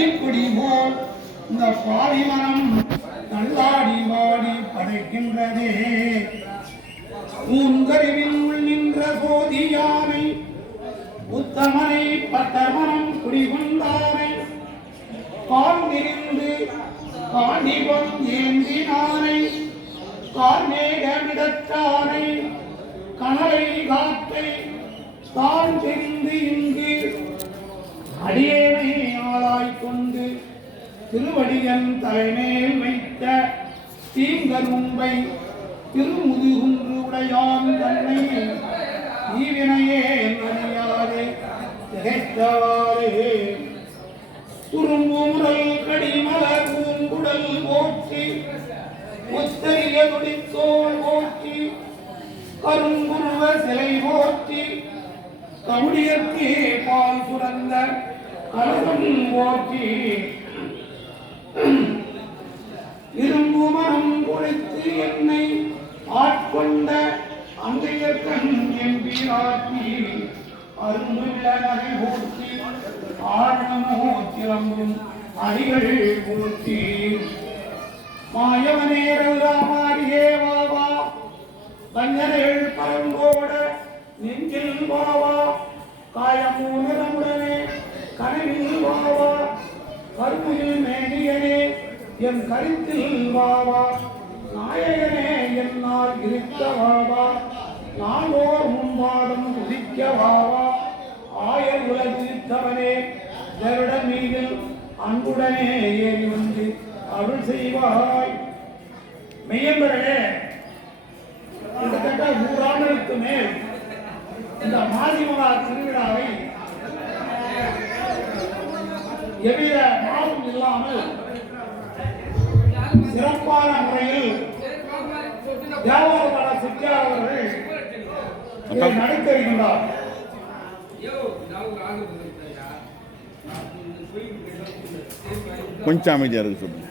பனிக்குடி போல் இந்த பாவி மனம் நல்லாடி வாடி படைக்கின்றதே. பூங்கருவில் உள் நின்ற போதி யானை உத்தமனை பட்டமனம் குடிகொண்டானை காண்பிரிந்து காண்டிபம் ஏந்தினானை கார்மேகமிடத்தானை கனலை காத்தை தான் தெரிந்து இங்கு அடியேனை ஆளாய்கொண்டு திருவடியன் தலைமேல் வைத்த தீங்கரும்பை திருமுதுகுன்று உடையான் தன்னை ஈவினையே அறியாதே திகைத்தவாறே. துரும்புமுரல் கடிமலர் பூங்குடல் போற்றி முத்தரிய துடித்தோள் போற்றி கருங்குருவ சிலை போற்றி கமுடியற்கே பால் சுரந்த கலசம் போற்றி இரும்பு மனம் குளித்து என்னை ஆட்கொண்ட அங்கையற்கண் எம்பிராட்டி அருந்துள்ள நகை போற்றி ஆழமோ திறம்பும் அடிகள் போற்றி. மாயவனேரல் ராமாரியே வாவா கஞ்சனைகள் பரங்கோட நெஞ்சில் வாவா காயமூ நிறமுடனே கனவில் வாவா கருமையில் மேனியனே என் கருத்தில் வாவா நாயகனே என்னால் இருக்க வாவா நாளோர் முன்பாடும் உதிக்க வாவா ஆயர் உலகித்தவனே கருட மீதில் அன்புடனே ஏறி வந்து அருள் செய்வாய். மெய்யன்பர்களே, கிட்டத்தட்ட 100 ஆண்டுகளுக்கு மேல் இந்த மாசிமகா திருவிழாவை எவ்வித மாறும் இல்லாமல் சிறப்பான முறையில் தேவாரபாட செட்டியார் அவர்கள் நடத்த இருக்கின்றார். கொஞ்சம் அமைதியா இருக்கு சொல்லுங்க.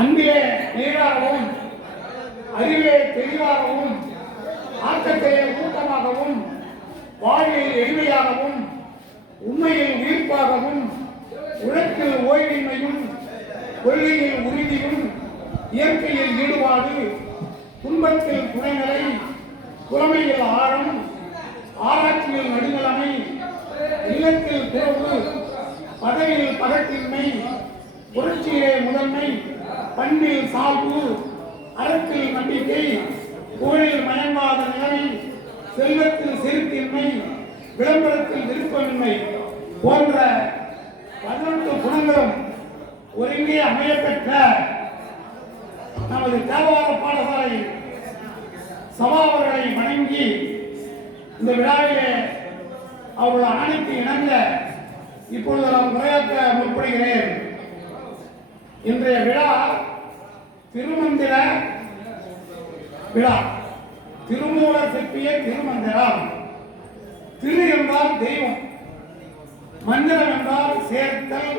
அன்பிலே நேராகவும் அறிவே தெளிவாகவும் ஆக்கத்திலே ஊக்கமாகவும் வாழ்வில் எளிமையாகவும் உண்மையில் உயிர்ப்பாகவும் உழைப்பில் ஓய்வின்மையும் கொள்கையில் உறுதியும் இயற்கையில் ஈடுபாடு துன்பத்தில் துணைநிலை புலமையில் ஆழம் ஆராய்ச்சியில் நடுநிலைமை இல்லத்தில் துறவு பதவியில் பகட்டின்மை புரட்சியிலே முதன்மை பண்பில் சால்பு அறத்தில் நம்பிக்கை புகழில் மயங்காத நிலைமை செல்வத்தில் செருக்கின்மை விளம்பரத்தில் விருப்பமின்மை போன்ற 18 குணங்களும் ஒருங்கே அமையப்பெற்ற நமது தேவார பாடசாலை சபாவர்களை வணங்கி இந்த விழாவிலே அவர்கள் ஆணைக்கு இணங்க இப்பொழுது நான் உரையாற்ற முற்படுகிறேன். இன்றைய விழா திருமந்திர விழா. திருமூலர் செப்பிய திருமந்திரம். திரு என்றால் தெய்வம், மந்திரம் என்றால் சேர்த்தல்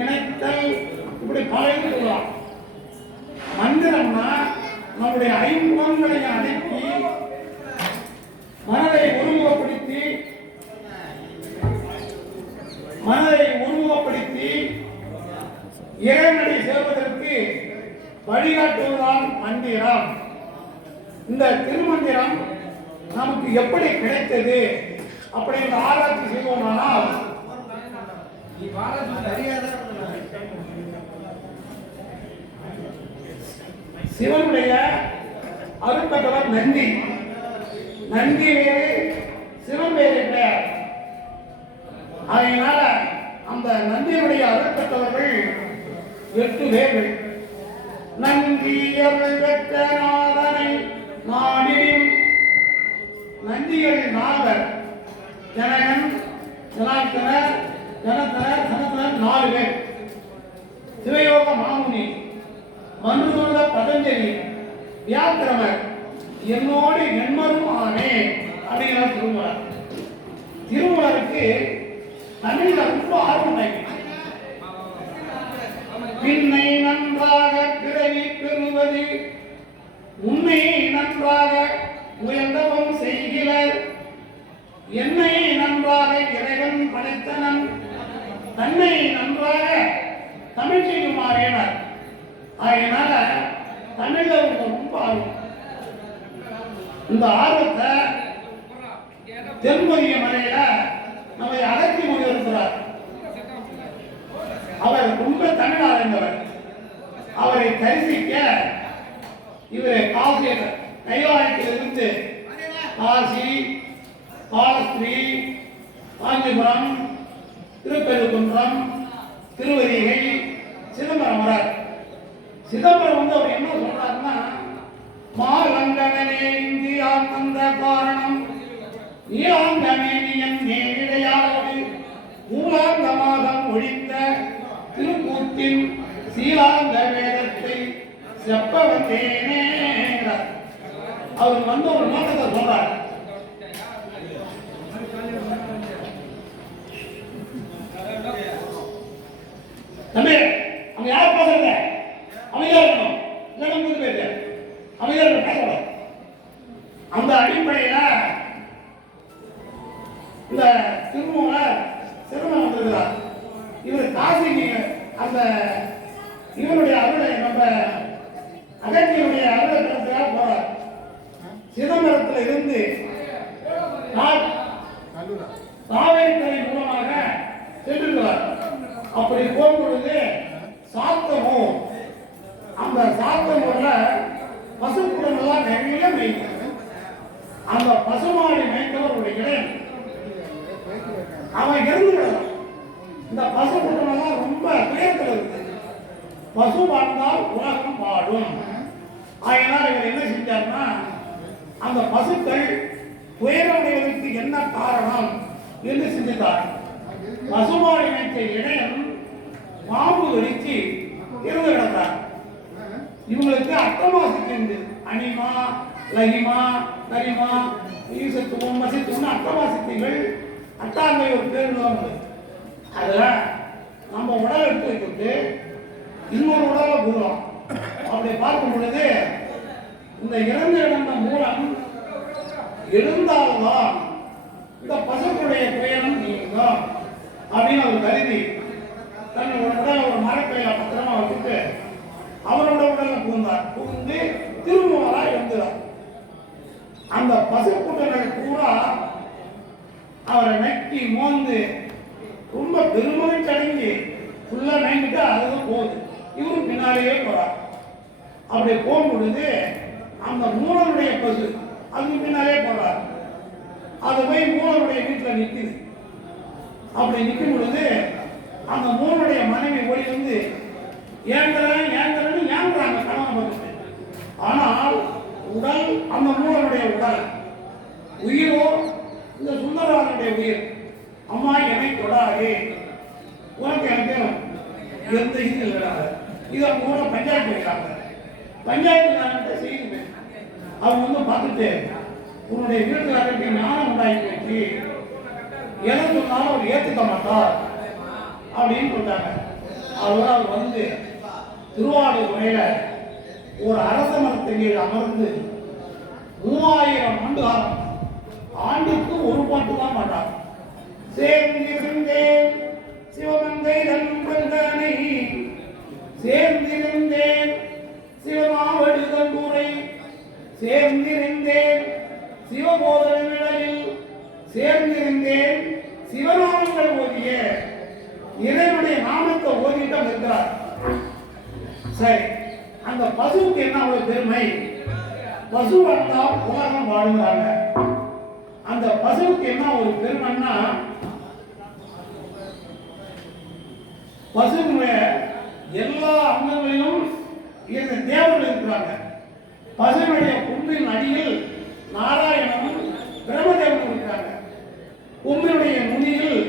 இணைத்தல், இப்படி பல சொல்லலாம். மந்திரம்னா நம்முடைய 5 குணங்களை அடக்கி மனதை உருவப்படுத்தி இறைவனை சேர்வதற்கு வழிகாட்டுவதுதான் மந்திரம். இந்த திருமந்திரம் நமக்கு எப்படி கிடைத்தது அப்படின்னு ஆராய்ச்சி செய்வோமானால் சிவனுடைய அருட்பட்டவர் நந்தி. நந்தி வேறு சிவன் வேறு பெயர். அதனால அந்த நந்தியினுடைய அருட்பட்டவர்கள் 8 பேர்கள். நந்தி அருள் பெற்ற நாதனை நாடினும் நந்திகள் 4 ஜனகன் ஜனார்த்தனர் ஜனத்தனர் சனத்தனர் 4 பேர். சிவயோக மாமுனி, மனுசூத பதஞ்சலி, வியாக்கிரமர், என்னோடு எண்மரும் ஆனே அப்படிங்கிறார் திருமூலர். திருமூலருக்கு தமிழ்ல ரொம்ப ஆர்வம். பின்னை நன்றாக பிறவி பெறுவது உன்னை நன்றாக உயர்ந்தவம் செய்கிறார். என்னை நன்றாக இறைவன் படைத்தனன் தன்னை நன்றாக தமிழ் செய்யுமாறினார். அதனால தமிழ்ல ரொம்ப ஆர்வம். இந்த ஆர்வத்தை தென்மொழிய மலையில நம்மை அகத்தி மொழி இருக்கிறார். அவர் ரொம்ப தமிழ் அறிந்தவர். அவரை தரிசிக்க இவரை கைலாயத்திலிருந்து காசி, காலஸ்திரி, காஞ்சிபுரம், திருப்பெருங்குன்றம், திருவதிகை, சிதம்பரம் வரார். சிதம்பரம் அவர் என்ன சொல்றாருன்னா, மாலங்கனே இந்தியான் வந்த காரணம் நீலாங்கமே நீயன் நேரிடையாவது மூலாங்கமாகம் ஒழித்த திருக்கூத்தின் சீலாங்க வேதத்தை செப்ப வந்தேனே. அவர் ஒரு நோக்கத்தை சொல்றார். தம்பி அவங்க யார் பேசுறத அமைதியா இருக்கணும். இல்லைன்னு பேச அமைதியா இருக்க பேசக்கூடாது. அந்த அடிப்படையில இந்த திருமூலர் சிறுவன் வந்திருக்கிறார். இவர் காசிக்கு அந்த இவருடைய அருளை நம்ம அகத்தியுடைய அருளை கடத்துக்காக போறார். சிதம்பரத்தில் இருந்து காவேரி கரை மூலமாக சென்றிருக்கிறார். அப்படி போகும்பொழுது சாத்தமும் அந்த சாத்தமுள்ள பசுக்குடமெல்லாம் நிறைய மேய்க்கிறது. அந்த பசுமாடி மேய்த்தவருடைய இடம் அவன் இறந்துவிடலாம். இந்த பசு குடும்பம் ரொம்ப துயரத்தில் இருக்கு. பசு வாழ்ந்தால் உலகம் பாடும். அதனால் இவர் என்ன செஞ்சார்னா, அந்த பசுக்கள் துயரடைவதற்கு என்ன காரணம் என்று சிந்தித்தார். பசுமாடி வைத்த இடையம் பாம்பு வெடிச்சு இருந்து கிடந்தார். இவங்களுக்கு அட்டமாசிக்கு இருந்து அனிமா, லகிமா, நரிமா, ஈசத்துவம், மசித்துவம் அட்டமாசித்திகள் அட்டாமை ஒரு பேர் உண்டு. அதுல நம்ம உடல் எடுத்து வைக்கிட்டு இன்னொரு உடலை கூறுவோம். அப்படி பார்க்கும் பொழுது இந்த இறந்து இழந்த மூலம் எழுந்தால்தான் இந்த பசுக்களுடைய துயரம் நீங்கும் அப்படின்னு அவர் கருதி தன்னுடைய உடலை ஒரு மரக்கையில பத்திரமா வச்சுட்டு அவரோட உடலை புகுந்து திருமூலராய் எழுந்துறார். அந்த பசுக்கூட்டங்கள் பூரா அவரை நக்கி மோந்து ரொம்ப பெருமகிழ்ச்சி அடைஞ்சு ஃபுல்லா நைங்கிட்டு அதுதான் போகுது. இவரும் பின்னாலேயே போறார். அப்படி போகும் பொழுது அந்த மூலனுடைய பசு அதுக்கு பின்னாலே போறார். அது போய் மூலனுடைய வீட்டில் நிற்குது. அப்படி நிற்கும் பொழுது அந்த மூலனுடைய மனைவி ஓடி வந்து ஏங்குறாங்க கணவன் பார்த்துட்டு. ஆனால் உடல் அந்த மூலனுடைய உடல், உயிரோ இந்த சுந்தரராஜனுடைய உயிர். அம்மா என்னை தொடாதே, உனக்கு எனக்கு எந்த இது இல்லை. இதை கூட பஞ்சாயத்து வைக்கிறாங்க. பஞ்சாயத்து செய்யுங்க. அவங்க பார்த்துட்டு உன்னுடைய வீட்டுக்காரருக்கு ஞானம் உண்டாகி போச்சு, எதை சொன்னாலும் அவர் ஏற்றுக்க மாட்டார் அப்படின்னு சொல்றாங்க. அவர் வந்து திருவாரூர் முறையில ஒரு அரச மரத்தில் அமர்ந்து 3000 ஆண்டு காலம், ஆண்டுக்கு ஒரு பாட்டு தான் மாட்டார். சேர்ந்திருந்தேன் சிவமங்கை தன்பந்தனை, சேர்ந்திருந்தேன் சிவமாவடு தன்புரை, சேர்ந்திருந்தேன் சிவபோதன நிழலில், சேர்ந்திருந்தேன் சிவநாமங்கள் ஓதிய இறைவனுடைய நாமத்தை ஓதிட்டு இருக்கிறார். சரி, அந்த பசுவுக்கு என்ன அவ்வளவு பெருமை? பசு வந்தால் உலகம் வாழ்கிறாங்க. அந்த பசுவுக்கு என்ன ஒரு பெருமைன்னா, பசுவுடைய எல்லா அங்கங்களிலும் இந்த தேவர்கள் இருக்கிறாங்க. பசுவுடைய கொம்பின் அடியில் நாராயணனும் பிரம்மதேவனும் இருக்கிறாங்க. கொம்பினுடைய நுனியில்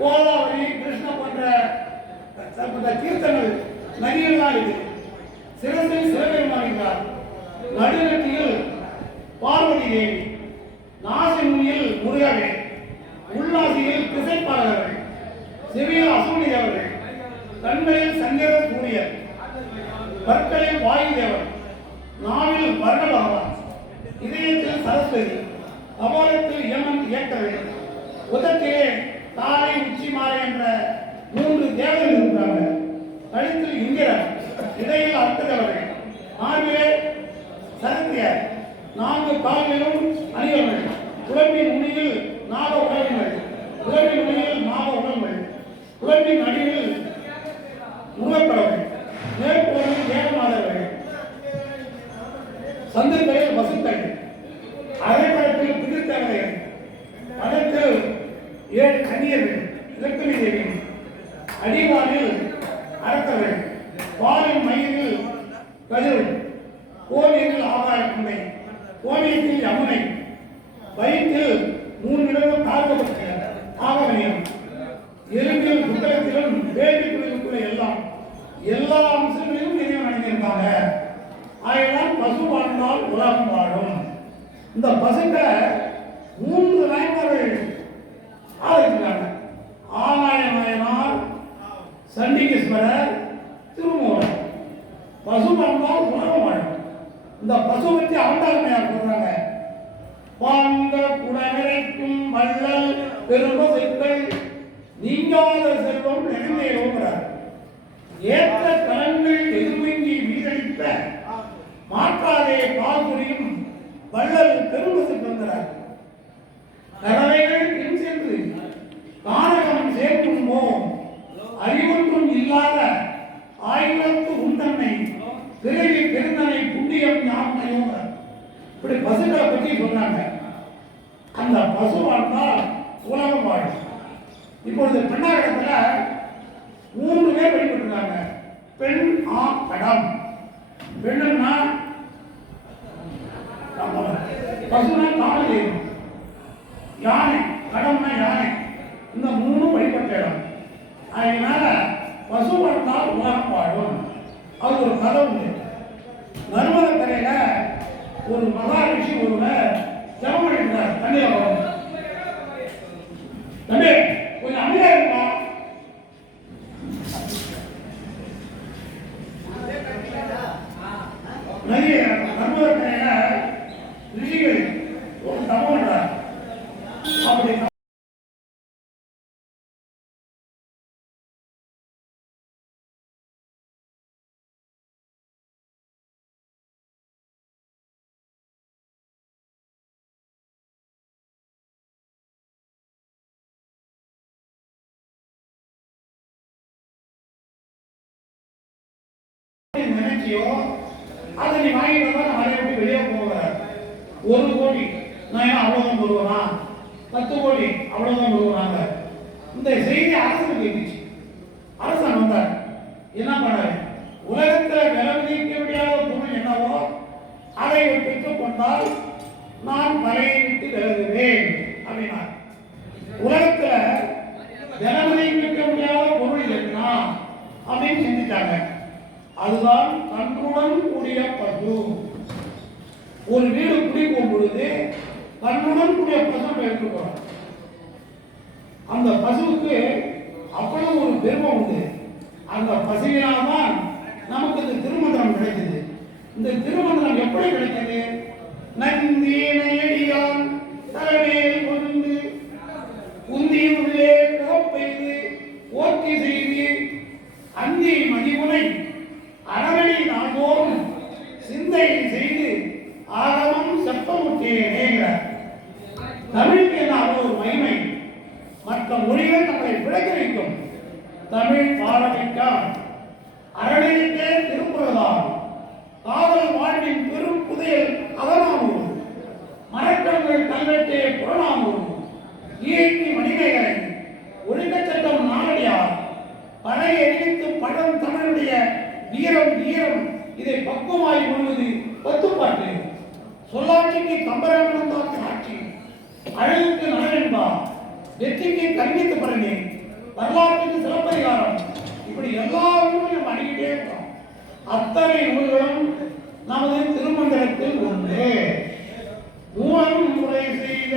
கோதாவரி, கிருஷ்ண போன்ற கீர்த்தங்கள் நதிகள்லாம் இருக்கு. சிரசில் சிவபெருமான் இருக்கிறார். நடுநெற்றியில் பார்வதி தேவி, நாசி நுனியில் முருகவே, உள்நாசியில் திசைப்பாளர்கள், செவியில் அசூனி தேவர்கள், கண்களில் சங்கர சூரியர், பற்களில் வாயு தேவர், நாவில் வர்ண பகவான், இதயத்தில் சரஸ்வதி, கபாலத்தில் யமன் இயக்கவே, உதத்திலே தாரை உச்சி மாலை என்ற 3 தேவர்கள் இருக்கிறாங்க. கழுத்தில் இந்திரன், இடையில் அர்த்ததேவர்கள், மார்பிலே சரத்தியர், 4 கால்களிலும் அணியவர்கள், குழம்பின் நுனியில் நாக உடல்கள், குழம்பின் நுனியில் நாக உடல்கள், குழம்பின் அடியில் முகக்கடவுள், மேற்கோளில் ஏகமாதவர்கள், சந்திரங்களில் வசுக்கள், அரைப்படத்தில் பிதிர்த்தவர்கள், படத்தில் 7 கன்னியர்கள், இலக்கணி தேவி, அடிவானில் அரக்கர்கள், பாலின் மயிரில் கதிரவன், கோணியில் ஆகாய குண்டை, கோணியத்தில் யமுனை, வயிற்றில் 3 இடங்கள் தாழ்க்கப்பட்ட ஆகமனியம், எலும்பில் புத்தகத்திலும் வேண்டி குழுக்குள்ள எல்லா அம்சங்களிலும் இறைவன் அடைந்திருக்காங்க. ஆகையால் பசு வாழ்ந்தால் உலகம் வாழும். இந்த பசுக்களை 3 நாயன்மார்கள் ஆதரிக்கிறாங்க. ஆகாய நாயனார், சண்டிகேஸ்வரர், திருமூலர். பசு வாழ்ந்தால் உலகம் வாழும். இந்த பசு பற்றி ஆண்டாளுமையார் சொல்றாங்க. பாங்க குடநிறைக்கும் வள்ளல் பெரும்பசுக்கள் நீங்காத செல்வம் நிறைந்தேறுகிறார். ஏற்ற கலங்கள் எதிர்வங்கி வீரளித்த மாற்றாதே பால் புரியும் வள்ளல் பெரும்பசுக்கள் என்கிறார். கடவைகள் பின் சென்று காணகம் சேர்க்கும் அறிவொன்றும் இல்லாத ஆயிரத்து உண்டன்னை பிறவி பெருந்தனை புண்ணியம் ஞாபகம். இப்படி பசுக்களை பற்றி சொன்னாங்க. அந்த பசு வாழ்ந்தால் உலகம் வாழும். இப்பொழுது பெண்ணாகடத்துல 3 பேர் வழிபட்டுருக்காங்க. பெண், ஆண், கடம். பெண்ணுன்னா பசுனா காலதெய்வம், யானை, கடம்னா யானை. இந்த 3 வழிபட்ட இடம். அதனால பசு வாழ்ந்தால் உலகம் வாழும். அது ஒரு கதை உண்டு. நர்மத கரையில ஒரு மகாரிஷி ஒருவர் ஜபம் பண்ணிட்டார். தண்ணியை வரும் தம்பி கொஞ்சம் அமைதியா இருக்கா? நிறைய நர்மத கரையில ரிஷிகள் ஒரு ஜபம் பண்றார். அப்படி நினைச்சியோ அதை நீ வாங்கிட்டு தான் நிறைய விட்டு வெளியே போகிறார். 1 கோடி நான் என்ன அவ்வளவுதான் வருவனா, 10 கோடி அவ்வளவுதான் வருவாங்க. இந்த செய்தி அரசுக்கு கேட்டுச்சு. அரசன் வந்தார். என்ன பண்ணாரு? உலகத்தில் விலகிக்க முடியாத பொருள் என்னவோ அதை பெற்றுக் கொண்டால் நான் மலையை விட்டு விலகுவேன் அப்படின்னார். உலகத்தில் விலகிக்க முடியாத பொருள் என்ன அப்படின்னு சிந்திச்சாங்க. அதுதான் கண்ணுடன் கூடிய பசு. ஒரு வீடு குடிக்கும் பொழுது கண்ணுடன் கூடிய பசு எடுத்துக்கிறோம். அந்த பசுவுக்கு அவ்வளவு ஒரு பெருமை உண்டு. அந்த பசுவினால் தான் நமக்கு இந்த திருமந்திரம் கிடைத்தது. இந்த திருமந்திரம் எப்படி கிடைத்தது? நந்தினையடியான் தலைமையில் கொண்டு உந்தியின் உள்ளே புகப்பெய்து ஓட்டி செய்து அந்தி மதிமுனை அறவழி நாள்தோறும் சிந்தை செய்து ஆகமம் செப்பமுற்றேன். தமிழுக்கு என்ன ஒரு மகிமை. மற்ற மொழிகள் நம்மளை விளக்க வைக்கும். தமிழ் பாரதிக்கான் அறநிலைக்கே திருக்குறளால் காதல் வாழ்வின் பெரும் புதையல் அதனானூர் மரக்கங்கள் கல்வெட்டே புறநானூர் இயக்கி மணிமேகலை ஒழுங்கச் சட்டம் நாளடியார் படை எரித்து படம் தமிழுடைய வீரம் வீரம் இதை பக்குவமாய் கொள்வது 10 பாட்டு. சொல்லாட்சிக்கு கம்பராமணம் தான் சாட்சி, அழகுக்கு நலனென்பா, வெற்றிக்கு கல்வித்து பரணி, வரலாற்றுக்கு சிறப்பதிகாரம். இப்படி எல்லா நூலும் நம்ம அணுகிட்டே இருக்கோம். அத்தனை நூல்களும் நமது திருமந்திரத்தில் உண்டு. மூலம் முறை செய்த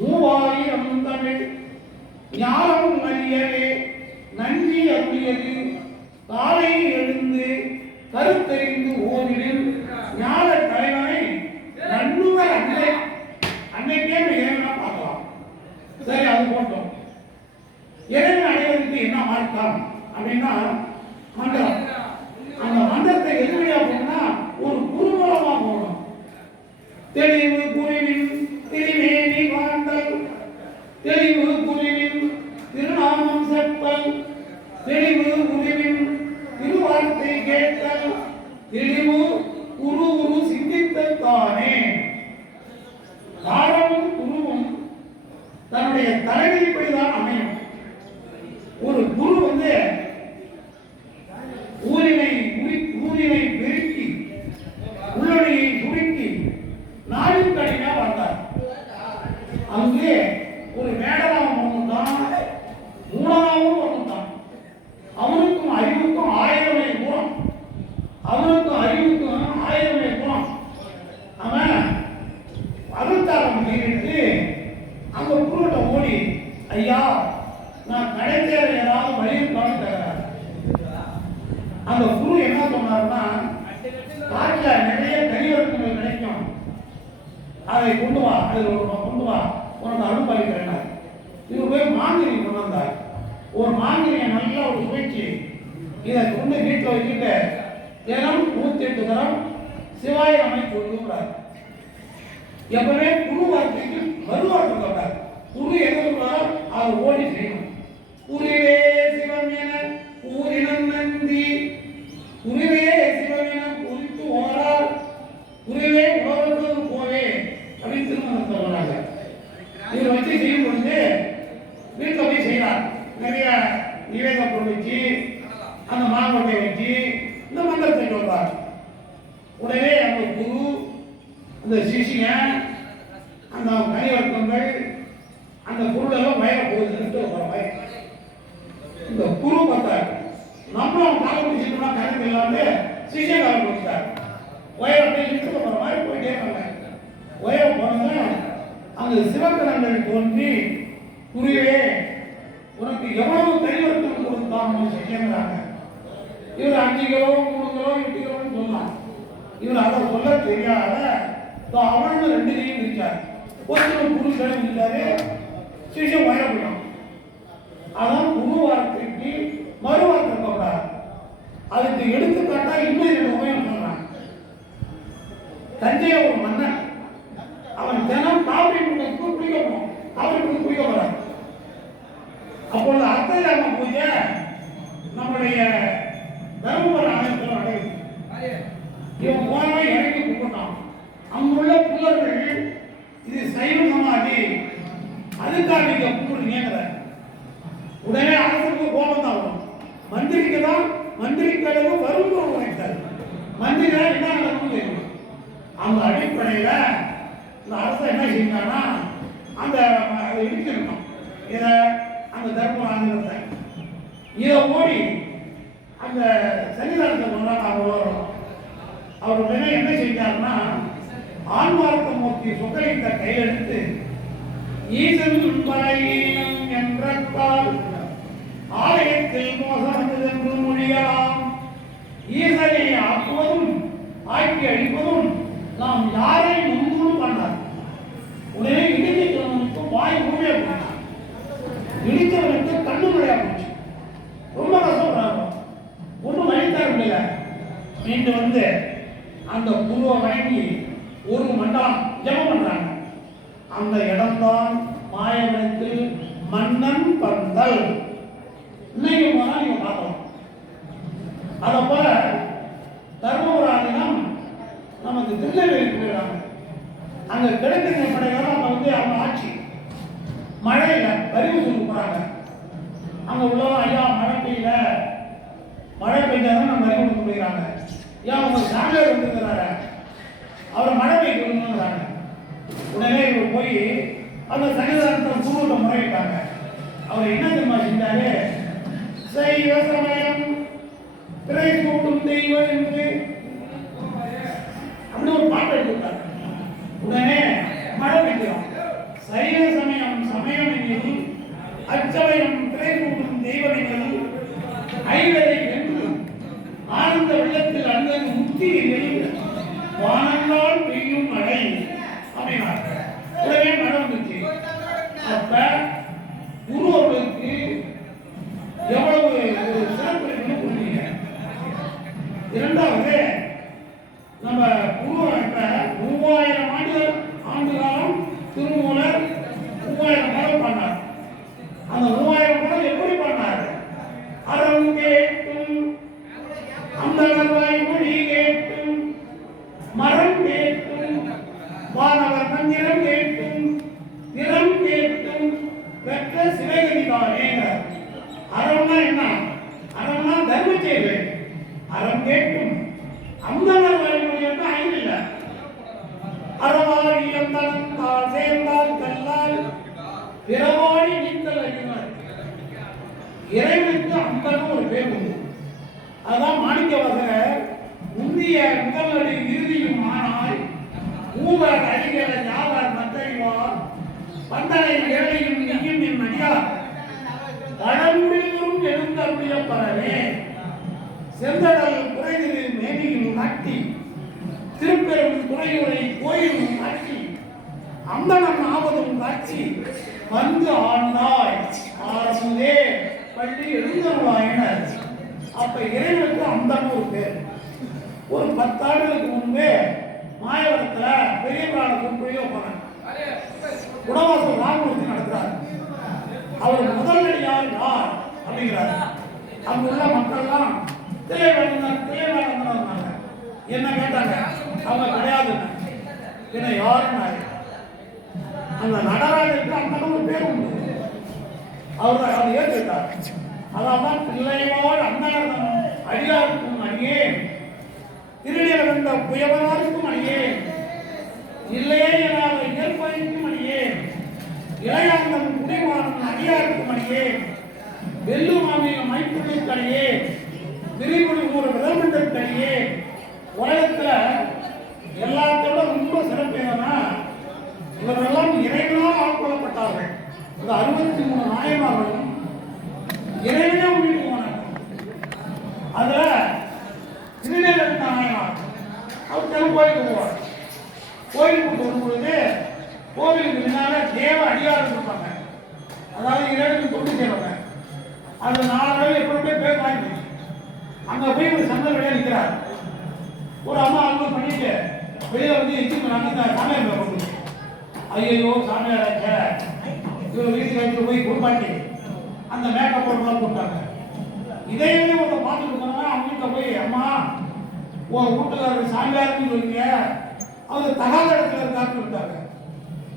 3000 தமிழ் ஞானம் அறியவே நன்றி அருளியது காலை எழுந்து கருத்தறிந்து ஓதிடும் ஞான தலைவனை நன்னுவர் அன்னைக்கே இறைவனா பார்க்கலாம். சரி, அது போட்டோம். இறைவன் அடைவதற்கு என்ன மந்திரம் அப்படின்னா மந்திரம். அந்த மந்திரத்தை எது வழியா போகணும்னா ஒரு குருமூலமா போகணும். தெளிவு குருவின் திருமேனி வாழ்ந்தல், தெளிவு குருவின் திருநாமம் செப்பல், தெளிவு குருவின் திருவார்த்தை கேட்டல், தெளிவு குரு குரு சிந்தித்தல் தானே. தாரமும் குருவும் தன்னுடைய தலைவிதிப்படிதான் அமையும். ஒரு குரு வந்து ஊரினை பெருக்கி உள்ளொளியை சுருக்கி நாடும் கடினா வந்தார். அங்கே ஒரு வேடனாவும் ஒண்ணுதான், மூலனாவும் ஒண்ணுதான். அவனுக்கும் அறிவுக்கும் 1000 குணம், அவனுக்கும் அறிவுக்கும் 1000 குணம். அவன் அகத்தாரம் செய்து அந்த குருவிட்ட ஓடி, ஐயா நான் கடைசியாக ஏதாவது வழியில் காமிட்டார். அந்த குரு என்ன சொன்னார்னா, காட்டில் நிறைய கனிவர்க்கங்கள் கிடைக்கும், அதை கொண்டு வா, அதில் ஒரு கொண்டு வா, உனக்கு அனுப்பளிக்கிறேன். இவர் போய் மாங்கிரி கொண்டு வந்தார். ஒரு மாங்கிரியை நல்லா ஒரு சுவைச்சு இதை கொண்டு வீட்டில் வச்சுட்டு தினம் 108 தரம் சிவாய அமை சொல்லுங்கிறார். எப்பவுமே குரு வார்த்தைக்கு மறுவார்த்தை சொல்றார். குரு எங்க சொல்றாரோ அதை ஓடி செய்யணும். குருவே சிவம் என கூறினம் நந்தி, குருவே சிவம் என குறித்து ஓரார், குருவே உலகத்துக்கு போவே அப்படின்னு திருமணம் சொல்றாங்க. இவர் வச்சு செய்யும் பொழுது வீட்டில் போய் செய்யறார். நிறைய நிவேத பொருள் வச்சு அந்த மாங்கொட்டை வச்சு இந்த மந்திரத்தை சொல்றார். உடனே அந்த குரு, அந்த சிஷியன், அந்த கனிவர்க்கங்கள், அந்த பொருளெல்லாம் வயல போகுது. இந்த குரு பார்த்தார், நம்மளும் காலம் பிடிச்சிட்டோம்னா கணக்கு இல்லாம சிஷியன் காலம் பிடிச்சிட்டார். வயல அப்படியே இழுத்து போற மாதிரி போயிட்டே இருக்காங்க. வயல போனது அந்த சிவக்கணங்கள் தோன்றி, குருவே உனக்கு எவ்வளவு கனிவர்க்கம் கொடுத்தாங்க சிஷியங்கிறாங்க. இவர் 5 கிலோ 3 கிலோ 8 கிலோன்னு சொன்னான். இவர் அதை சொல்ல தெரியாத அவனு 2 கையும் இருக்காரு. ஒருத்தர் குரு கடை இருக்காரு, சிஷியம் வயல போயிடும். அதான் குரு வார்த்தைக்கு மறு வார்த்தை சொல்றாரு. அதுக்கு எடுத்துக்காட்டா இன்னும் 2 உபயோகம் சொல்றான். தஞ்சையில ஒரு மன்னன், அவன் தினம் காவிரி குண்டத்துக்கு குளிக்க போவான். காவிரி குண்டு குளிக்க போறான். அப்பொழுது அர்த்தஜாம பூஜை நம்முடைய தர்மபுர ஆலயத்தில் நடக்குது. இவன் போனவன் இறங்கி கும்பிட்டான். அங்குள்ள புல்லர்கள் இது சைவ சமாதி, அதுக்காக நீங்க கும்பிடுறீங்கிற. உடனே அரசுக்கு கோபம் தான் வரும். மந்திரிக்கு தான் மந்திரிக்கு அளவு வரும் உரைத்தார். மந்திரி என்ன நடக்கும் தெரியும். அந்த அடிப்படையில் இந்த அரசு என்ன செஞ்சாங்கன்னா, அந்த இடிச்சிருக்கோம் இதை, அந்த தர்ம ஆங்கிலத்தை இதை ஓடி அந்த சன்னிதானத்தை கொண்டாங்க. அவர் உடனே என்ன செஞ்சாருன்னா, ஆன்மார்த்த மூர்த்தி சொக்கலிங்க கையெழுத்து ஈசன் பலையினம் என்ற கால் ஆலயத்தில் மோசம் என்று மொழியலாம். ஈசனை ஆக்குவதும் ஆக்கி அழிப்பதும் நாம் யாரை முன்பு பண்ணார். உடனே இடித்தவனுக்கு வாய் உண்மையா போச்சு, இடித்தவனுக்கு கண்ணு மழையா போச்சு. ரொம்ப கஷ்டப்படுறாங்க. ஒன்றும் வழித்தார் முடியல. மீண்டு வந்து அந்த குருவை வணங்கி ஒரு மண்டலம் ஜெபம் பண்றாங்க. அந்த இடம்தான் மாயவனத்தில் மன்னன் பந்தல். இன்னைக்கு போனா நீங்க பார்க்கலாம். அதை போல தர்மபுராதினம் நமக்கு திருநெல்வேலி போயிடுறாங்க. அங்க கிழக்கிழமை படைகள் அவங்க ஆட்சி மழையில வரிவு சொல்லி போறாங்க. அங்க உள்ளவங்க ஐயா மழை பெய்யல, மழை பெய்ஞ்சாதான் நம்ம வரி கொடுக்க போயிடறாங்க. ஏன் அவங்க சாமியார் வந்துருக்கிறாரு, அவரை மழை பெய்ய கொடுங்கிறாங்க. உடனே இவர் போய் அந்த சன்னிதானத்தை குருவிட்ட முறையிட்டாங்க. அவர் என்ன தெரியுமா செஞ்சாரு, சைவ சமயம் திரை கூட்டும் தெய்வம் என்று அப்படி ஒரு பாட்டு எடுத்துட்டார். உடனே மழை பெய்யும். சைவ சமயம் சமயம் என்கிறது, அச்சமயம் திரை கூட்டும் தெய்வம் என்கிறது, ஐவரை என்று ஆனந்த வெள்ளத்தில் அந்தது முத்தியில் வானங்கால் பெய்யும் மழை அப்படின்னார். உடனே மழை வந்துச்சு. அப்ப குரு அவர்களுக்கு எவ்வளவு இரண்டாவது நம்ம குரு இப்ப 3000 ஆண்டு காலம் திருமூலர் 3000 பாடல் பண்ணார். அந்த 3000 பாடல் எப்படி பண்ணார்? அறம் கேட்டும் அந்தணர் வாய்மொழி கேட்டும் மரம் கேட்டும் வானவர் மந்திரம் கேட்டும் நிறம் கேட்டும் பெற்ற சிவகதிதானே. அறம்னா என்ன? அறம்னா தர்ம செயல்கள். அறம் கேட்டும் அந்தணர் வாய்மொழி என்று ஐந்தில்லை. அறவாரி அந்தணன் தாள் சேர்ந்தால் கல்லால் பிறவாடி நீத்தல் அறிவார். இறைவனுக்கு அந்தனும் ஒரு பேர் உண்டு. அதான் மாணிக்கவாசகர் முந்திய முதலடி இறுதியும் ஆனாய் மூவர் அடிகளை யாவர் மத்தறிவார் பந்தனை ஏழையும் நீயும் என் அடியார் பழமுடிவும் எழுந்தருடைய பரவே செந்தடல் குறைதிரு மேனியும் நாட்டி திருப்பெரும் துறையுரை கோயிலும் காட்சி அந்தனம் ஆவதும் காட்சி வந்து ஆண்டாய் ஆரம்பே பள்ளி எழுந்தருளாயினர். அப்ப இறைவனுக்கு அந்தனம் ஒரு பேர். ஒரு 10 ஆண்டுகளுக்கு முன்பே மாயவரத்துல பெரிய புரிய போனாங்க. குடவாசல் ராமூர்த்தி நடத்துறாரு. அவர் முதலடியார் யார் அப்படிங்கிறாரு. அங்க உள்ள மக்கள்லாம் திரைவேடந்தாங்க. என்ன கேட்டாங்க? அவங்க கிடையாது. என்ன யாருன்னாரு? அந்த நடராஜருக்கு அந்த ஒரு பேர் உண்டு. அவர் அதை ஏற்றுக்கிட்டார். அதான் பிள்ளையோடு அந்தனர் அடியாருக்கும் அடியே திருநீர் வந்த புயவனாருக்கும் அடியே இல்லையே எனாத இயற்பயிற்கும் அடியே இளையாந்தம் குடிமாறும் அடியாருக்கும் அடியே வெல்லுமாமியும் மைப்புள்ளுக்கு அடியே திரிபுடி ஒரு விதமன்றத்துக்கு அடியே உலகத்துல எல்லாத்தோட ரொம்ப சிறப்பு என்னன்னா இவரெல்லாம் இறைவனால் ஆட்கொள்ளப்பட்டார்கள். இந்த 63 நாயமார்களும் இறைவனே உள்ளிட்டு போனாங்க. அதுல திருநெல்வேலி நாயனார் அவர் தெலுங்கோயிலுக்கு போவார். கோயிலுக்கு வரும்பொழுது கோவிலுக்கு முன்னால தேவ அடியார்கள் இருப்பாங்க. அதாவது இறைவனுக்கு தொண்டு செய்வாங்க. அது 4 தடவை எப்பவுமே பேர் வாங்கி அங்க போய் ஒரு சந்தை வெளியே நிற்கிறார். ஒரு அம்மா அலுவல் பண்ணிட்டு வெளியே வந்து எச்சு சாமியார் போட்டு ஐயோ சாமியாராச்ச இவர் வீட்டுக்கு எடுத்து போய் குடுப்பாட்டி அந்த மேக்கப் போடுறதெல்லாம் போட்டாங்க. இதையுமே ஒரு பார்த்துட்டு போனா அவங்க போய் அம்மா உன் வீட்டுக்காரர் சாமியாருன்னு சொல்லுங்க அவர் தகாத இடத்துல இருக்காருன்னு விட்டாங்க.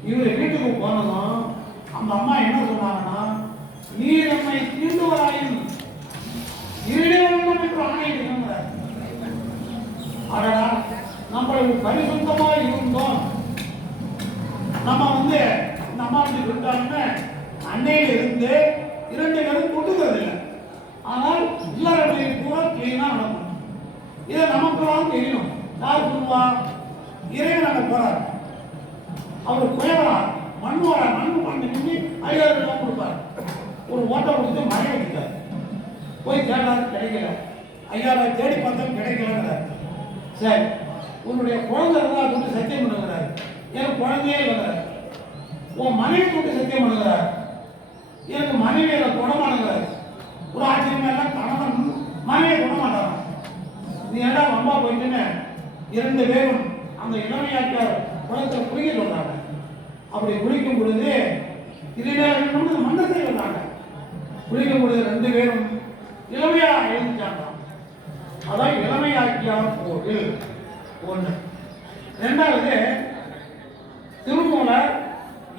இவர் வீட்டுக்கு போனதும் அந்த அம்மா என்ன சொன்னாங்கன்னா நீ நம்மை தீண்டுவராயும் இருடணும் என்று ஆணையிடுகிறார். அடடா நம்மளுக்கு பரிசுத்தமா இருந்தோம். நம்ம வந்து இந்த அம்மா அப்படி சொல்லிட்டாங்கன்னு அன்னையில இருந்து 2 பேரும் கொண்டுக்கிறது இல்லை. ஆனால் எல்லாருடைய கூட கிளீனா நடக்கும். இதை நமக்குலாம் தெரியணும். யார் சொல்லுவா? இறைவன் அங்க போறார். அவர் குயவரார் மண் பண்ணி நின்று 5000 ரூபாய் கொடுப்பார். ஒரு ஓட்டை கொடுத்து மழை அடித்தார். போய் தேடாரு, கிடைக்கல. 5000 தேடி பார்த்தா கிடைக்கலங்கிறார். சரி உன்னுடைய குழந்தை இருந்தால் கொண்டு சத்தியம் பண்ணுகிறார். எனக்கு குழந்தையே இல்லைங்கிறார். உன் மனைவி கொண்டு சத்தியம் பண்ணுகிறார். எனக்கு மனைவியில குணமானுங்கிறார். ஒரு ஆச்சரியமா எல்லாம் கணவன் மனைவியை குணமாட்டான். நீ ஏடா அம்மா போயிட்டுன்னு 2 பேரும் அந்த இளமையாட்டார் குளத்தில் குளிக்க சொல்றாங்க. அப்படி குளிக்கும் பொழுது மண்டத்தை வந்தாங்க. குளிக்கும் பொழுது 2 பேரும் இளமையா எழுதிச்சாங்க. அதான் இளமையாக்கியார் கோவில் ஒன்று. 2வது திருமூலர்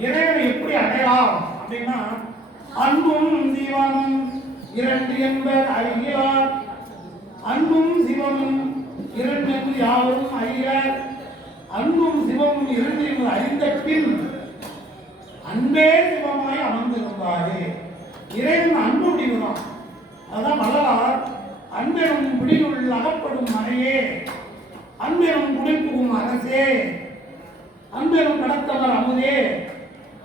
இறைவனை எப்படி அடையலாம் அப்படின்னா அன்பும் சிவமும் 2 என்பர் அறிகிறார். அன்பும் சிவமும் 2 என்று யாவரும் அறிகிறார். அன்பும் சிவமும் 2 என்று அறிந்த பின் அன்பே சிவமாய் அமர்ந்திருந்தாரே. இறைவன் அன்பு முடிவுதான். அதான் வள்ளலார் அன்பெனும் பிடியுள் அகப்படும் மனையே அன்பெனும் குடிப்புகும் அரசே அன்பெனும் கடத்தவர் அமுதே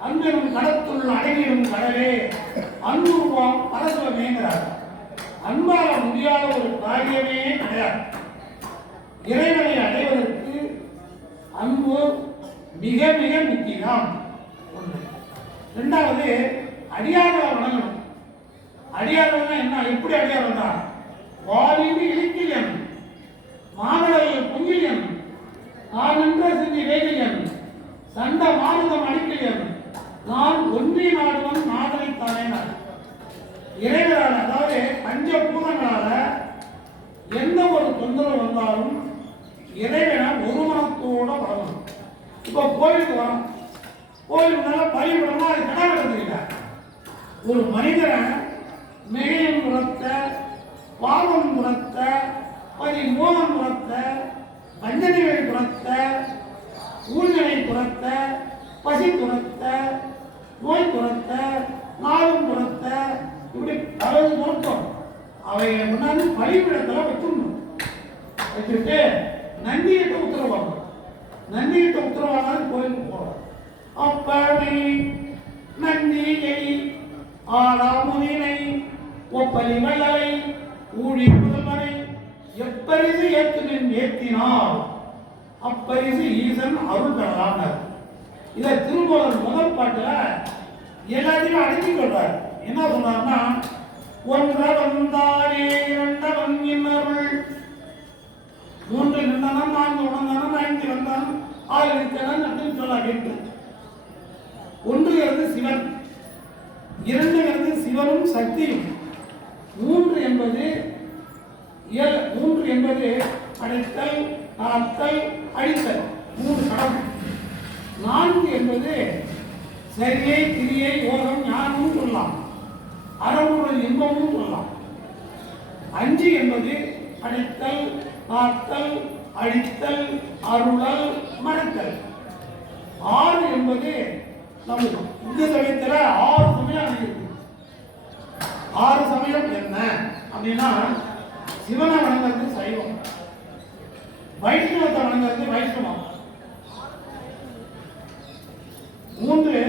அன்பெனும் கடத்துள் அடங்கிடும் கடலே அன்புருவாம் பரசுவமேங்கிறார். அன்பால முடியாத ஒரு காரியமே கிடையாது. இறைவனை அடைவதற்கு அன்பு மிக மிக முக்கியம். 2வது அடியார்களை வணங்கணும். அடியார்கள் என்ன? எப்படி அடியார் வந்தா வாலிபி இலக்கியம் மாமலர் பொங்கிலியன் நான் செஞ்சு வேதியன் சண்ட மாறுதம் அடிக்கலியன் நான் ஒன்றி நாடுவன் நாதனை தானேனார். இறைவரால் அதாவது பஞ்சபூதங்களால எந்த ஒரு தொந்தரவு வந்தாலும் இறைவனை ஒரு மனத்தோட வரணும். இப்போ கோயிலுக்கு வரோம், கோயிலுக்குனால பழிபடமா அது கிடாக்கிறதுல ஒரு மனிதனை மிகையும் குணத்த பாவம் குணத்த மோகம் குணத்த வஞ்சனைகளை குணத்த ஊழ்நிலை குணத்த பசி குணத்த நோய் குணத்த நாளும் குணத்த இப்படி 60 குணத்தம் அவை முன்னாடி பழிபிடத்தில் வச்சுடணும். வச்சுட்டு நந்திகிட்ட உத்தரவாங்க, நந்திகிட்ட உத்தரவாங்க கோயிலுக்கு போறோம். அப்பனை நந்தியை ஆறாமுதினை ஒப்பலி வல்லலை ஊழி முதல்வனை எப்பரிசு ஏற்றுமின் ஏற்றினால் அப்பரிசு ஈசன் அருள் பெறலாம். இதை திருமூலர் முதல் பாட்டுல எல்லாத்தையும் அடக்கி சொல்றார். என்ன சொல்றாருன்னா, ஒன்றவன் தானே இரண்டவன் இன்னருள், 3 நின்றனம் 4 உணர்ந்தனம் 5 வந்தனம் 6 இருக்கிறான் அப்படின்னு சொல்ல கேட்டு. 1 சிவன், 2 சிவனும் சக்தியும், 3 என்பது அடைத்தல் காத்தல் அழித்தல் 3 கடவுள். 4 என்பது சரியை கிரியை யோகம் ஞானமும் சொல்லலாம், அறவுடன் இன்பமும் சொல்லலாம். 5 என்பது அடைத்தல் காத்தல் அழித்தல் அருளல் மறத்தல். 6 என்பது நமக்கு இந்த சமயத்தில் 6 சமயம் இருக்கு. 6 சமயம் என்ன அப்படின்னா, சிவனை வணங்குறது சைவம், வைஷ்ணவத்தை வணங்குறது வைஷ்ணவம். 3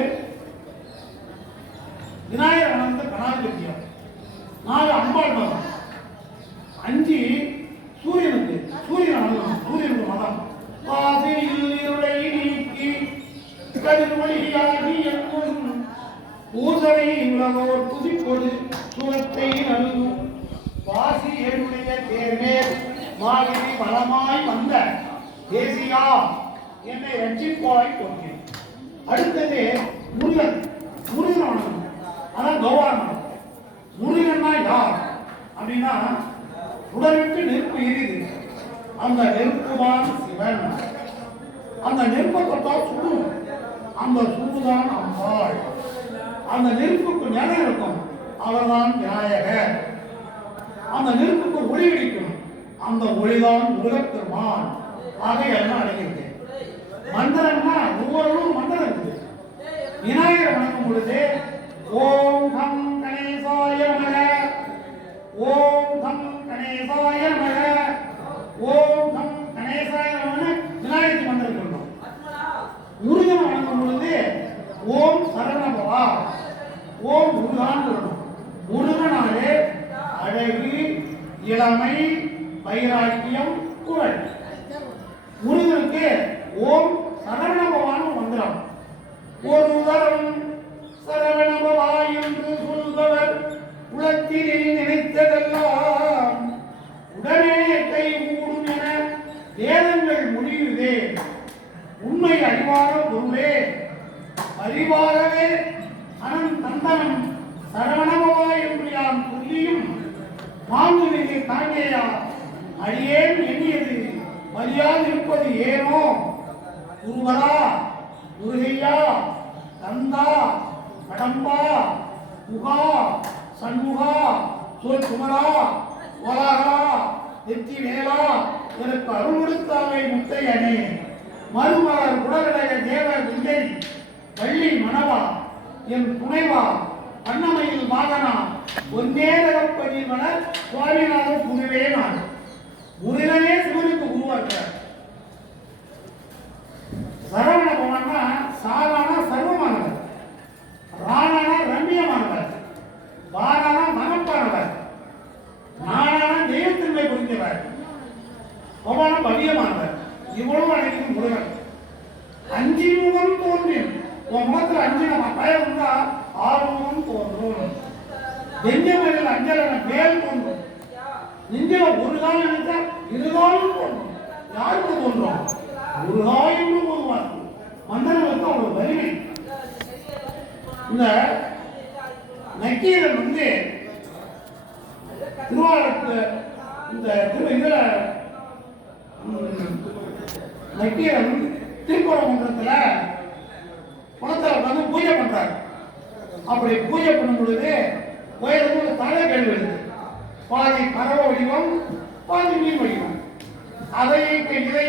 விநாயகர் வணங்குறது கணாதிபத்தியம். 4 அம்பாள் மதம். 5 சூரியனுக்கு, சூரியன் வணங்கணும், சூரியனுக்கு மதம். பாதையில் இருளை நீக்கி கதிர்மொழியாகி எங்கும் பூசனை உலகோர் புதிப்பொடு சுகத்தை நல்கும் வாசி என்னுடைய தேர்மேல் மாலினி பலமாய் வந்த தேசியா என்னை ரட்சிப்பாய் கொண்டேன். அடுத்தது முருகன், முருகன் வணங்கணும், அதான் கௌரவம். முருகன்னா யார் அப்படின்னா, உடலுக்கு நெருப்பு எரியுது, அந்த நெருப்புதான் சிவன். அந்த நெருப்பை தொட்டால் சுடும், அந்த சூடுதான் அம்பாள். அந்த நெருப்புக்கு நிலம் இருக்கும், அவர்தான் விநாயகர். அந்த நெருப்புக்கு ஒளி அடிக்கும், அந்த ஒளிதான் முருகப்பெருமான். ஆக எல்லாம் அடங்கியிருக்கு. மந்திரம்னா ஒவ்வொரு மந்திரம் இருக்குது. விநாயகர் வணங்கும் பொழுது ஓம் கம் கணேசாய நமக, ஓம் கம் கணேசாய நமக, ஓம் கம் கணேசாய நமக விநாயகர் மந்திரம் சொல்லணும். முருகன் வணங்கும் பொழுது ஓம் சரவணபவா, ஓம் முருகான் சொல்லணும். முருகனாலே அழகு, இளமை, வைராக்கியம், குரல். முருகனுக்கு ஓம் சரவணபவான் மந்திரம். ஒரு தரம் சரவணபவா என்று சொல்பவர் உலகத்திலே நினைத்ததெல்லாம் உடனே கை கூடும் என வேதங்கள் முடிவுதே. உண்மை அறிவார பொருளே அறிவாரவே அனன் தந்தனம் சரவணபவா என்று யாம் சொல்லியும் மாங்குமிகு தாங்கேயா அடியேன் எண்ணியது மரியாதை இருப்பது ஏனோ. குருவரா, முருகையா, கந்தா, கடம்பா, முகா, சண்முகா, சொல் குமரா, வராகா, நெத்தி வேளா எனக்கு அருள் கொடுத்தாவை முத்தையனே. மறுமலர் குடகடைய தேவ விஜை வள்ளி மணவா என் துணைவா அன்னமையில் வாகனா ஒன்னேரப்பதி மலர் சுவாமிநாத குருவே நான். முருகனே சிவனுக்கு குருவாக்கிறார். சரவண பவன்னா சாரானா சர்வமானவர், ராணானா ரம்மியமானவர், வாரானா மனப்பானவர், நானானா தெய்வத்தின்மை குறித்தவர், பவனா பவியமானவர். இவ்வளவு அனைத்தும் முருகன். 5 முகம் தோன்றும். உன் முகத்தில் 5 பயம் இருந்தா 6 முகம் தோன்றும். வெஞ்சமரில் 5 வேல் தோன்றும். நெஞ்சில ஒரு கால் நினைச்சா இருதாலும் தோன்றும். யாருக்கு தோன்றும்? ஒரு தாய் என்று போதுவார். மன்னர்களுக்கு அவ்வளவு வலிமை. இந்த நக்கீரன் வந்து திருவாரூர் இந்த இதுல நக்கீரன் திருப்பரங்குன்றத்துல குளத்துல உட்காந்து பூஜை பண்றாரு. அப்படி பூஜை பண்ணும் பொழுது உயர்ந்து ஒரு தலை கேள்வி எழுது. பாதி பறவை வடிவம், பாதி மீன் வடிவம். அதை இதை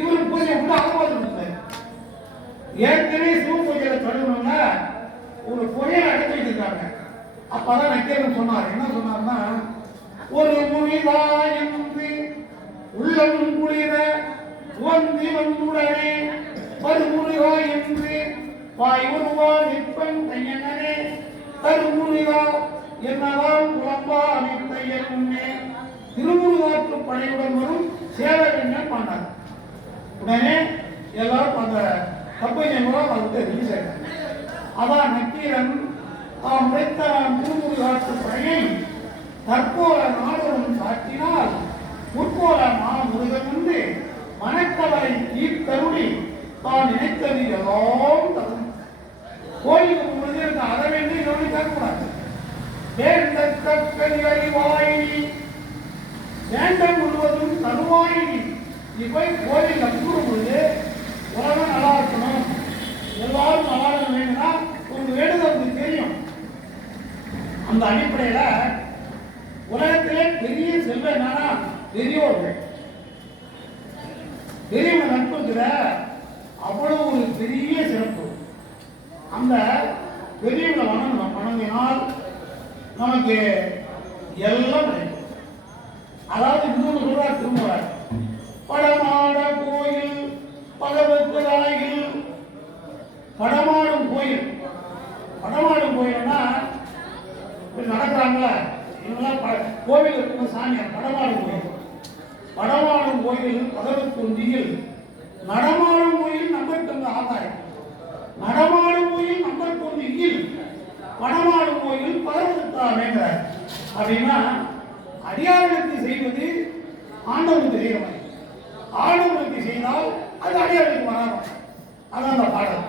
இவரு பூஜை பண்ணி அதை பார்த்துட்டு ஏற்கனவே சிவ பூஜையில தொடங்கணும்னா ஒரு பொய்யை அடைத்து வச்சிருக்காங்க. அப்பதான் நக்கீரன் சொன்னார். என்ன சொன்னார்னா, ஒரு மொழிதாயந்து உள்ளம் குளிர வந்தி வந்துடனே பருமுருகா என்று வாய் ஒருவா நிற்பன் கையனே தருமுருகா என்னதான் குழம்பா அமைத்த என்னே திருமுருகாற்று படையுடன் வரும் சேவகன் பாண்டார். உடனே எல்லாரும் அந்த கப்பையை மூலம் அதுக்கு ரிலீஸ் ஆயிட்டாங்க. அதான் நக்கீரன் தாம் உழைத்த திருமுருகாற்று படையை தற்போல நாடுடன் சாட்டினால் முற்போல மாமுருகன் வந்து மனக்கவலை தீர்த்தருளி தான் நினைத்தது எல்லாம் தரும். கோயிலுக்கு பொழுது இருந்த அதை வேண்டி இன்னொன்று கேட்கக்கூடாது. வேண்டம் முழுவதும் தருவாயினி. இவை கோயில் கூறும் பொழுது உலகம் நல்லா இருக்கணும், எல்லாரும் நல்லா இருக்க வேண்டும்னா உங்களுக்கு வேண்டுதல் தெரியும். அந்த அடிப்படையில உலகத்திலே பெரிய செல்வம் என்னன்னா பெரியோர்கள். பெரியவங்க நட்புங்கிற அவ்வளவு ஒரு பெரிய சிறப்பு. அந்த பெரியவங்களை வணங்கினால் நமக்கு எல்லாம் கிடைக்கும். அதாவது இன்னொன்று சொல்றார் திருமூலர், படமாட கோயில் பகவத்ராயில். படமாடும் கோயில், படமாடும் கோயில்னா நடக்கிறாங்களா இவங்கெல்லாம் கோவில் இருக்கும் சாமியார். படமாடும் கோயில், படமாடும் கோயில் பகவத்குண்டியில் நடமாடும் கோயில் நம்பர் 9 ஆதாயம். நடமாடும் கோயில் நம்பர் 9 படமாடும் கோயில் பகவத்குண்டார். அப்படின்னா அடியார்களுக்கு செய்வது ஆண்டவனுக்கு செய்கிற மாதிரி. ஆண்டவனுக்கு செய்தால் அது அடியார்களுக்கு வராது. அதான் அந்த பாடல்.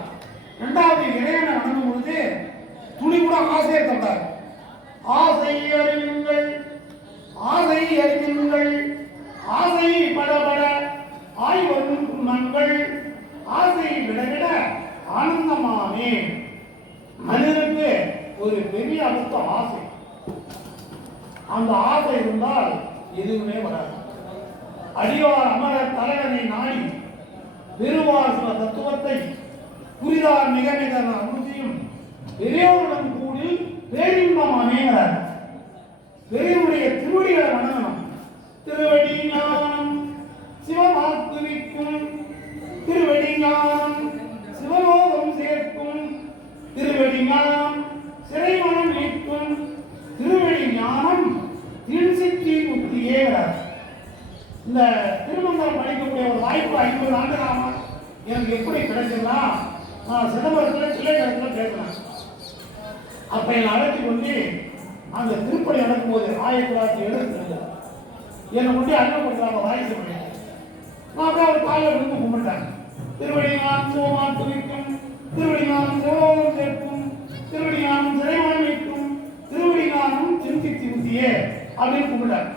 இரண்டாவது இறைவனை வணங்கும் பொழுது துளி கூட ஆசையை தந்தார். ஆசை அறிவுங்கள், ஆசை அறிவுங்கள், ஆசை படபட ஆய்வரும் நங்கள், ஆசை விடவிட ஆனந்தமானே. மனிதனுக்கு ஒரு பெரிய அர்த்தம் ஆசை. அந்த ஆசை இருந்தால் எதுவுமே வராது. அடியார் அமரர் தலைவனை நாடி பெருவார் சில தத்துவத்தை புரிதார் மிக மிக அனுமதியும் பெரியோருடன் கூடி பேரின்பம் அமைகிறார். பெரியவருடைய திருவடிகளை வணங்கணும். திருவடி ஞானம் சிவமாக்குவிக்கும், திருவடி ஞானம் சிவலோகம் சேர்க்கும், திருவடி ஞானம் சிறைமணம் நீக்கும், திருவடி ஞானம் தீன்சித்தி புத்தியே. இந்த திருமந்திரம் படிக்கக்கூடிய ஒரு வாய்ப்பு 50 ஆண்டுகளாக எனக்கு எப்படி கிடைச்சதுன்னா, நான் சிதம்பரத்தில் சிலைகளத்தில் பேசுறேன். அப்ப என்னை அழைச்சி கொண்டு அந்த திருப்பணி நடக்கும்போது 1970 என்னை கொண்டு அறிமுகப்படுத்துறாங்க வாய்ஸ் பண்ணி. நான் அப்படியே அவர் காலையில் விழுந்து கும்பிட்டேன். திருவடி ஞானம் சிவமாக்கு வைக்கும், திருவடி ஞானம் சிவலோகம் சேர்க்கும், திருவடி ஞானம் சிறைமணம் வைக்கும், திருவடி ஞானம் சிந்தித்தி புத்தியே அப்படின்னு கும்பிட்டார்.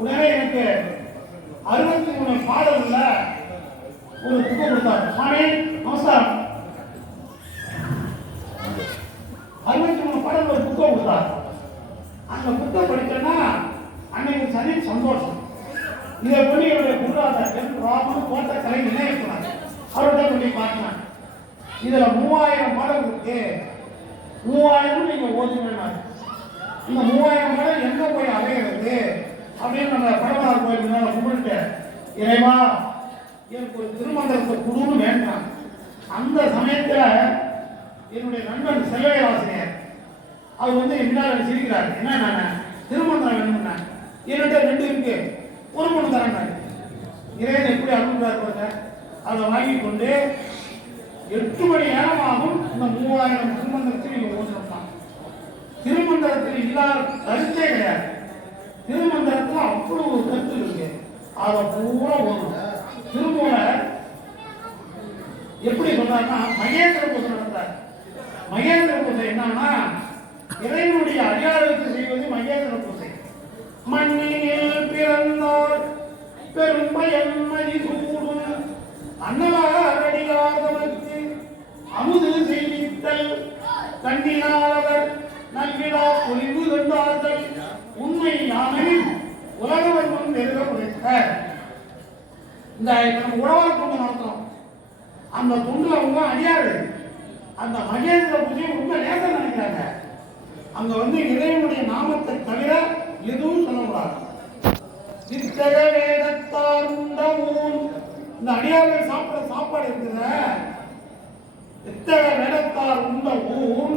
உடனே எனக்கு 63 பாடல்ல ஒரு புக்கு கொடுத்தாரு. சுவாமி நமஸ்காரம். 63 பாடல் ஒரு புக்கை கொடுத்தார். அந்த புக்கை படிச்சேன்னா அன்னைக்கு சரி சந்தோஷம். இதை பண்ணி என்னுடைய குருநாதர் ராமன் கோட்டை கலை நினைவுனார். அவர்கிட்ட பண்ணி பார்த்தேன். இதுல 3000 பாடல் இருக்கு. 3000 நீங்க ஓதுனாரு. இந்த 3000 பாடல் எங்க போய் அடைகிறது அப்படின்னு நம்ம படமார் கோயில் மேல கும்பிட்டு, இறைவா எனக்கு ஒரு திருமந்திரத்தை குடுன்னு வேண்டாம். அந்த சமயத்துல என்னுடைய நண்பன் செல்வையாசிரியர் அவர் வந்து என்னால சிரிக்கிறார். என்ன நான் திருமந்திரம் வேணும்னா என்னிட்ட 2 இருக்கு, ஒரு மணி தரேன். இறைவன் எப்படி அனுப்புறாரு அதை வாங்கி கொண்டு 8 மணி நேரமாகும் இந்த 3000 திருமந்திரத்தில் நீங்க ஓசனம். திருமந்திரத்தில் இல்லாத கருத்தே கிடையாது. திருமந்திரத்தில் அவ்வளவு கருத்து இருக்கு. அதை பூரா வரும். திருமூல எப்படி சொல்றாருன்னா மகேந்திர பூஜை நடத்துறாரு. மகேந்திர பூஜை என்னன்னா இறைவனுடைய அடியார்களுக்கு செய்வது மகேந்திர பூஜை. மண்ணில் பிறந்தோர் பெரும் பயன்மதி சூடும் அன்னலாரடியாதவர்க்கு அமுது செய்வித்தல் கண்ணினாளவர் நல்விழா பொலிவு கண்டார்கள் உண்மை யானையில் உலகவர்மம் பெருக உழைத்த. இந்த நம்ம உழவர் தொண்டு நடத்துறோம். அந்த தொண்டுல அவங்க அடியாரு அந்த மகேந்திர பூஜையை ரொம்ப லேசா நினைக்கிறாங்க. அங்க இறைவனுடைய நாமத்தை தவிர எதுவும் சொல்லக்கூடாது. இத்தக வேதத்தார் உண்டவும் இந்த அடியார்கள் சாப்பிட சாப்பாடு இருக்குத. இத்தக வேதத்தார் உண்டவும்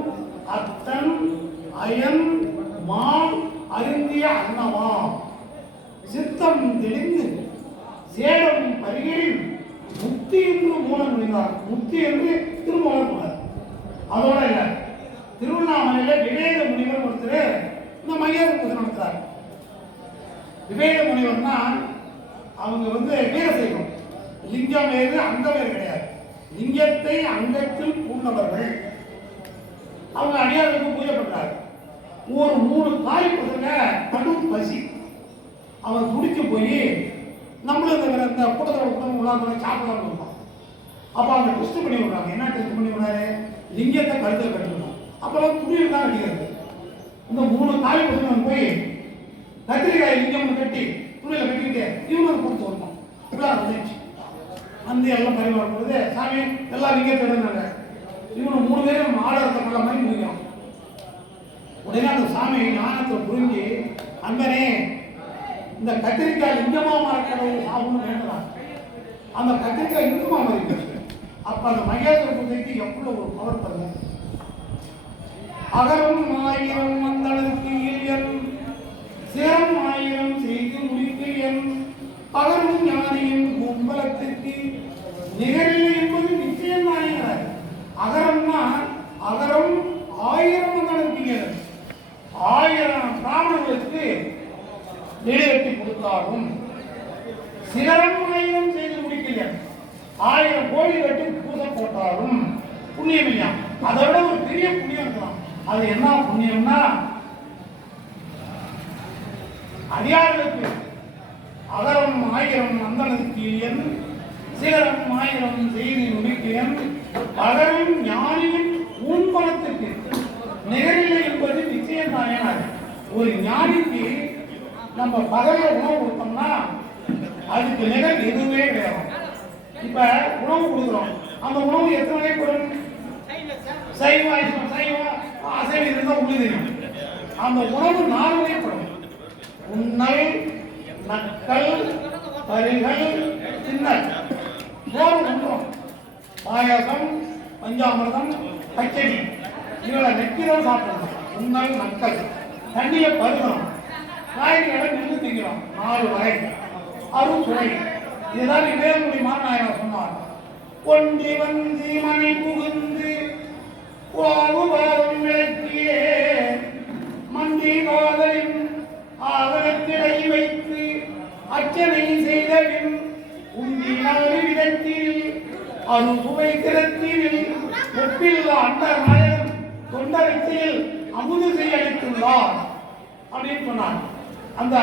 அத்தன் அயன் மான் அருந்திய அன்னமா சித்தம் தெளிந்து சேடம் பருகில் முக்தி என்று மூலம் முடிந்தார். முக்தி என்று திருமூலர் சொன்னார். அதோட இல்லை, திருவண்ணாமலையில விவேக முனிவர் ஒருத்தர் இந்த மகேந்திர பூஜை நடத்துறார். விவேக முனிவர்னா அவங்க வீரசைவம். லிங்கம் வேறு அங்கம் வேறு கிடையாது. லிங்கத்தை அங்கத்தில் பூண்டவர்கள். அவங்க அடியாருக்கு பூஜை பண்றாரு. ஒரு 3 காலி பசங்க கடும் பசி. அவன் துடிச்சு போய் நம்மளும் இந்த கூட்டத்தோட கூட்டம் உள்ளாத சாப்பிடலாம் இருப்பான். அப்போ அவங்க டெஸ்ட் பண்ணி விடுறாங்க. என்ன டெஸ்ட் பண்ணி விடுறாரு? லிங்கத்தை கருத்தில் கட்டணும். அப்பெல்லாம் துணியில் தான் அடிக்கிறது. இந்த 3 காலி பசங்க போய் கத்திரிக்காய் லிங்கம் கட்டி துணியில் கட்டிக்கிட்டு இவங்க கொடுத்து வரணும். இப்படிலாம் வந்துச்சு. எல்லாம் பரிமாறும் பொழுது சாமி எல்லாம் லிங்கத்தை எடுனாங்க. இவங்க 3 பேரும் ஆடத்தை பண்ண மாதிரி முடியும். உடனே அந்த சாமி ஞானத்தை புரிஞ்சு அன்பனே இந்த கத்திரிக்காய் லிங்கமா மறக்கணும் சாப்பிடணும் வேண்டாம். அந்த கத்திரிக்காய் லிங்கமா மறைக்க. அப்ப அந்த மகேந்திர பூஜைக்கு எவ்வளவு ஒரு பவர் பண்ணும். அகரம் 1000 வந்தளவுக்கு இயல் சிரம் 1000 செய்து முடித்து என் பகரும் ஞானியின் கும்பலத்திற்கு நிகரில்லை என்பது நிச்சயம் தானேங்கிறார். அகரம்னா அகரம் 1000 வந்தளவுக்கு இயல் 1000 பிராமணர்களுக்கு நிறைவேற்றி கொடுத்தாலும் சிகரம் 1000 செய்து முடிக்கல 1000 கோடி கட்டி பூஜை போட்டாலும் புண்ணியம் இல்லையா? அதை விட ஒரு பெரிய புண்ணியம் இருக்கலாம். அது என்ன புண்ணியம்னா அடியார்களுக்கு அகரம் 1000 அந்தனருக்கு சிகரம் 1000 செய்து முடிக்கிறேன் பகரும் ஞானியின் ஊன்பணத்துக்கு நிகரில்லை என்பது நிச்சயம் தானே. ஒரு ஞானிக்கு நம்ம பகல உணவு கொடுத்தோம்னா அதுக்கு நிகழ் எதுவுமே கிடையாது. இப்ப உணவு கொடுக்குறோம். அந்த உணவு எத்தனை வகைப்படும்? சைவம் அசைவம் இருந்தால் உள்ள தெரியும். அந்த உணவு 4 வகைப்படும். உண்ணல் நக்கல் பரிகள் தின்னல். சோறு உண்றோம். பாயசம் பஞ்சாமிரதம் பச்சடி இவளை நெக்கிதான் சாப்பிடணும். உண்ணல் நக்கல். தண்ணியை பருகணும். காய்கறிகளை நின்று திங்கிறோம். 4 வகை. அருள் சுவை. இதுதான் இளையமுடி மாநாயகர் சொன்னார். கொண்டி வந்து மனை புகுந்து கோபுபாதம் விளக்கியே மண்டி காதலின் ஆதரத்திடை வைத்து அர்ச்சனை செய்தபின் உண்டினால் விதத்தில் அருள் சுவை திறத்தில் ஒப்பில் அண்ட நாயகம் தொண்டரத்தில் அமுது செய்ய அளித்துள்ளார் அப்படின்னு சொன்னார். அந்த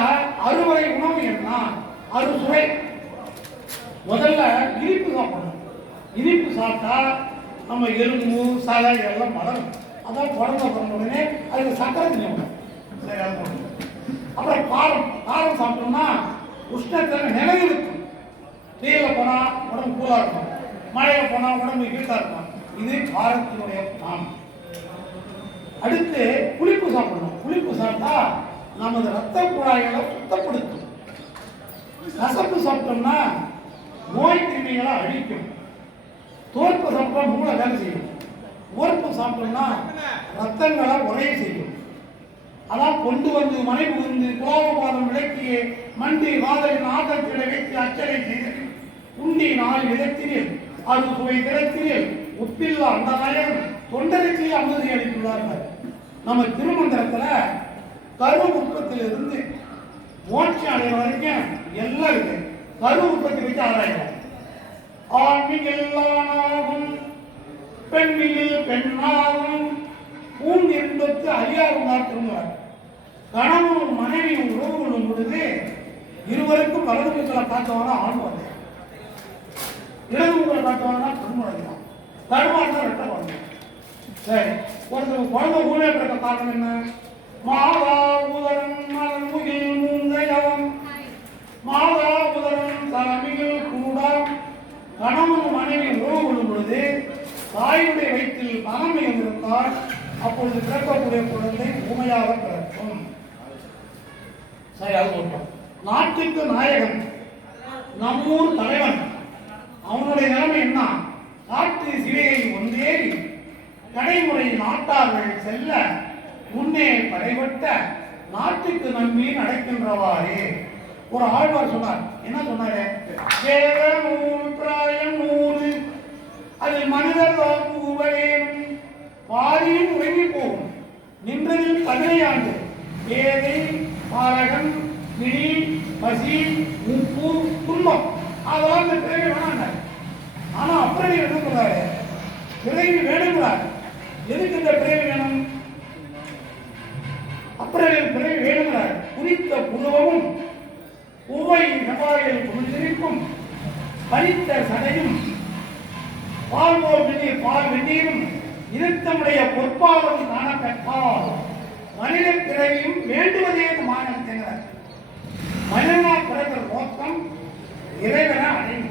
அறுவடை உணவு என்ன? அறுசுவை. முதல்ல இனிப்பு சாப்பிடணும். இனிப்பு சாப்பிட்டா நம்ம எலும்பு சதை எல்லாம் வளரும். அதான் குழந்தை பிறந்த உடனே அதுக்கு சக்கரை தின்னும். சரி, அது போடணும். அப்புறம் காரம் சாப்பிட்டோம்னா உஷ்ணத்தில் நிலையிருக்கும். வெயில போனா உடம்பு கூலா இருக்கும். மழையில போனா உடம்பு ஹீட்டா இருக்கும். இது காரத்தினுடைய நாம். அடுத்து புளிப்பு சாப்பிடணும். புளிப்பு சாப்பிட்டா நமது ரத்த குழாய்களை சுத்தப்படுத்தும். கசப்பு சாப்பிட்டோம்னா நோய் கிருமிகளை அழிக்கும். தோற்பு சாப்பிட்டா மூளை வேலை செய்யும். உறுப்பு சாப்பிட்டோம்னா ரத்தங்களை உரைய செய்யும். அதான் கொண்டு வந்து மனை புகுந்து கோபபாதம் விளக்கிய மண்டி வாதலின் ஆதத்திட வைத்து அச்சனை செய்து உண்டி 4 விதத்தினில் அது சுவை திறத்தினில் உப்பில்லா அந்த நாயகம் தொண்டருக்கு அமுதி அளித்துள்ளார்கள். நம்ம திருமந்திரத்துல கரு உற்பத்திலிருந்து மோட்சம் அடைகிற வரைக்கும் எல்லாம் இருக்கு. கரு உற்பத்தி வச்சு ஆராய்ச்சி. ஆண்மியில் ஆணாகும், பெண்மியில் பெண்ணாகும், பூண் என்பது அறியார் உணர்த்துகிறார். கணவனும் மனைவியும் உறவு கொள்ளும் பொழுது இருவருக்கும் வலது முக்களை பார்த்தவனா ஆண் குழந்தை, இடது முக்களை பார்த்தவனா பெண் குழந்தை, தடுமாறுதான் ரெட்ட குழந்தை. சரி, ஒருத்தர் குழந்தை ஊழே பிறக்க காரணம் என்ன? மாதா உதரன் மலன் முகில் மூந்தையவன், மாதா உதரன் தலைமையில் கூடாம். கணவன் மனைவி உறவு கொள்ளும் பொழுது தாயுடைய வயிற்றில் மனம் இருந்திருந்தால் அப்பொழுது பிறக்கக்கூடிய குழந்தை ஊமையாக பிறக்கும். சரி, அது சொல்றோம். நாட்டுக்கு நாயகன் நம்மூர் தலைவன், அவனுடைய நிலைமை என்ன? காட்டு சிலையை ஒன்றேறி கடைமுறை நாட்டார்கள் செல்ல முன்னே படைபட்ட நாட்டுக்கு நம்பி நடக்கின்றவாறே. ஒரு ஆழ்வார் சொன்னார். என்ன சொன்னாரு? வேத நூல் பிராயம் நூறு அதில் மனிதர் புகுவரேனும் பாதியும் உறங்கி போகும் நின்றதில் 17 ஆண்டு ஏதை பாரகன் பிடி பசி உப்பு துன்பம் அதெல்லாம் இந்த பிறவி வேணாண்டார். ஆனா அப்படி என்ன சொல்றாரு? பிறவி வேணுங்கிறார். எதுக்கு இந்த பிறவி வேணும்? அப்புறம் பிறவி வேணுங்கிறார். குறித்த புருவமும் உவை செவ்வாயில் குளிர்ந்திருக்கும் பறித்த சடையும் பால்வோர் வெந்நீர் பால் வெந்நீரும் இருத்தமுடைய பொற்பாலும் காணப்பட்டால் மனித பிறவியும் வேண்டுவதே மாநிலத்தினர். மனிதனா பிறந்த நோக்கம் இறைவனை அடையும்.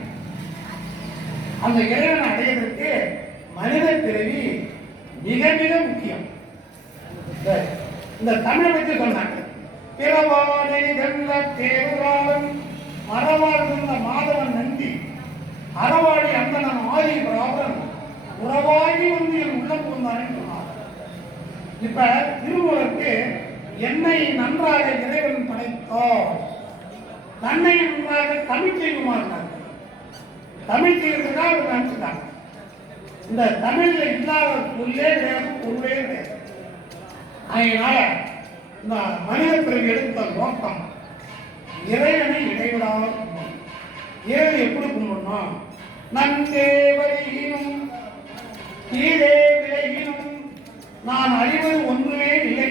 அந்த இறைவனை அடைவதற்கு மனித பிறவி மிக மிக முக்கியம். இந்த தமிழை பற்றி சொன்னாங்க. பிறவாடை வெல்ல தேவராளன் மரவாழ்ந்த மாதவன் நந்தி அறவாடி அந்தனன் ஆதி பிராபரன் உறவாகி வந்து என் உள்ளம் புகுந்தானே சொன்னார். இப்ப திருமூலருக்கு என்னை நன்றாக இறைவன் படைத்தார், தன்னை நன்றாக தமிழ் செய்யுமாறு தமிழ் செய்வதற்காக அவர் நினைச்சுட்டாங்க. இந்த தமிழ்ல இல்லாத சொல்லே கிடையாது, பொருளே கிடையாது. அதனால இந்த மனித பிறகு எடுத்த நோக்கம் இறைவனை இடைவிடாமல் கும்பிடணும். இறைவனை எப்படி கும்பிடணும்? நன்றே வழியினும் கீழே விலகினும் நான் அறிவது ஒன்றுமே இல்லை,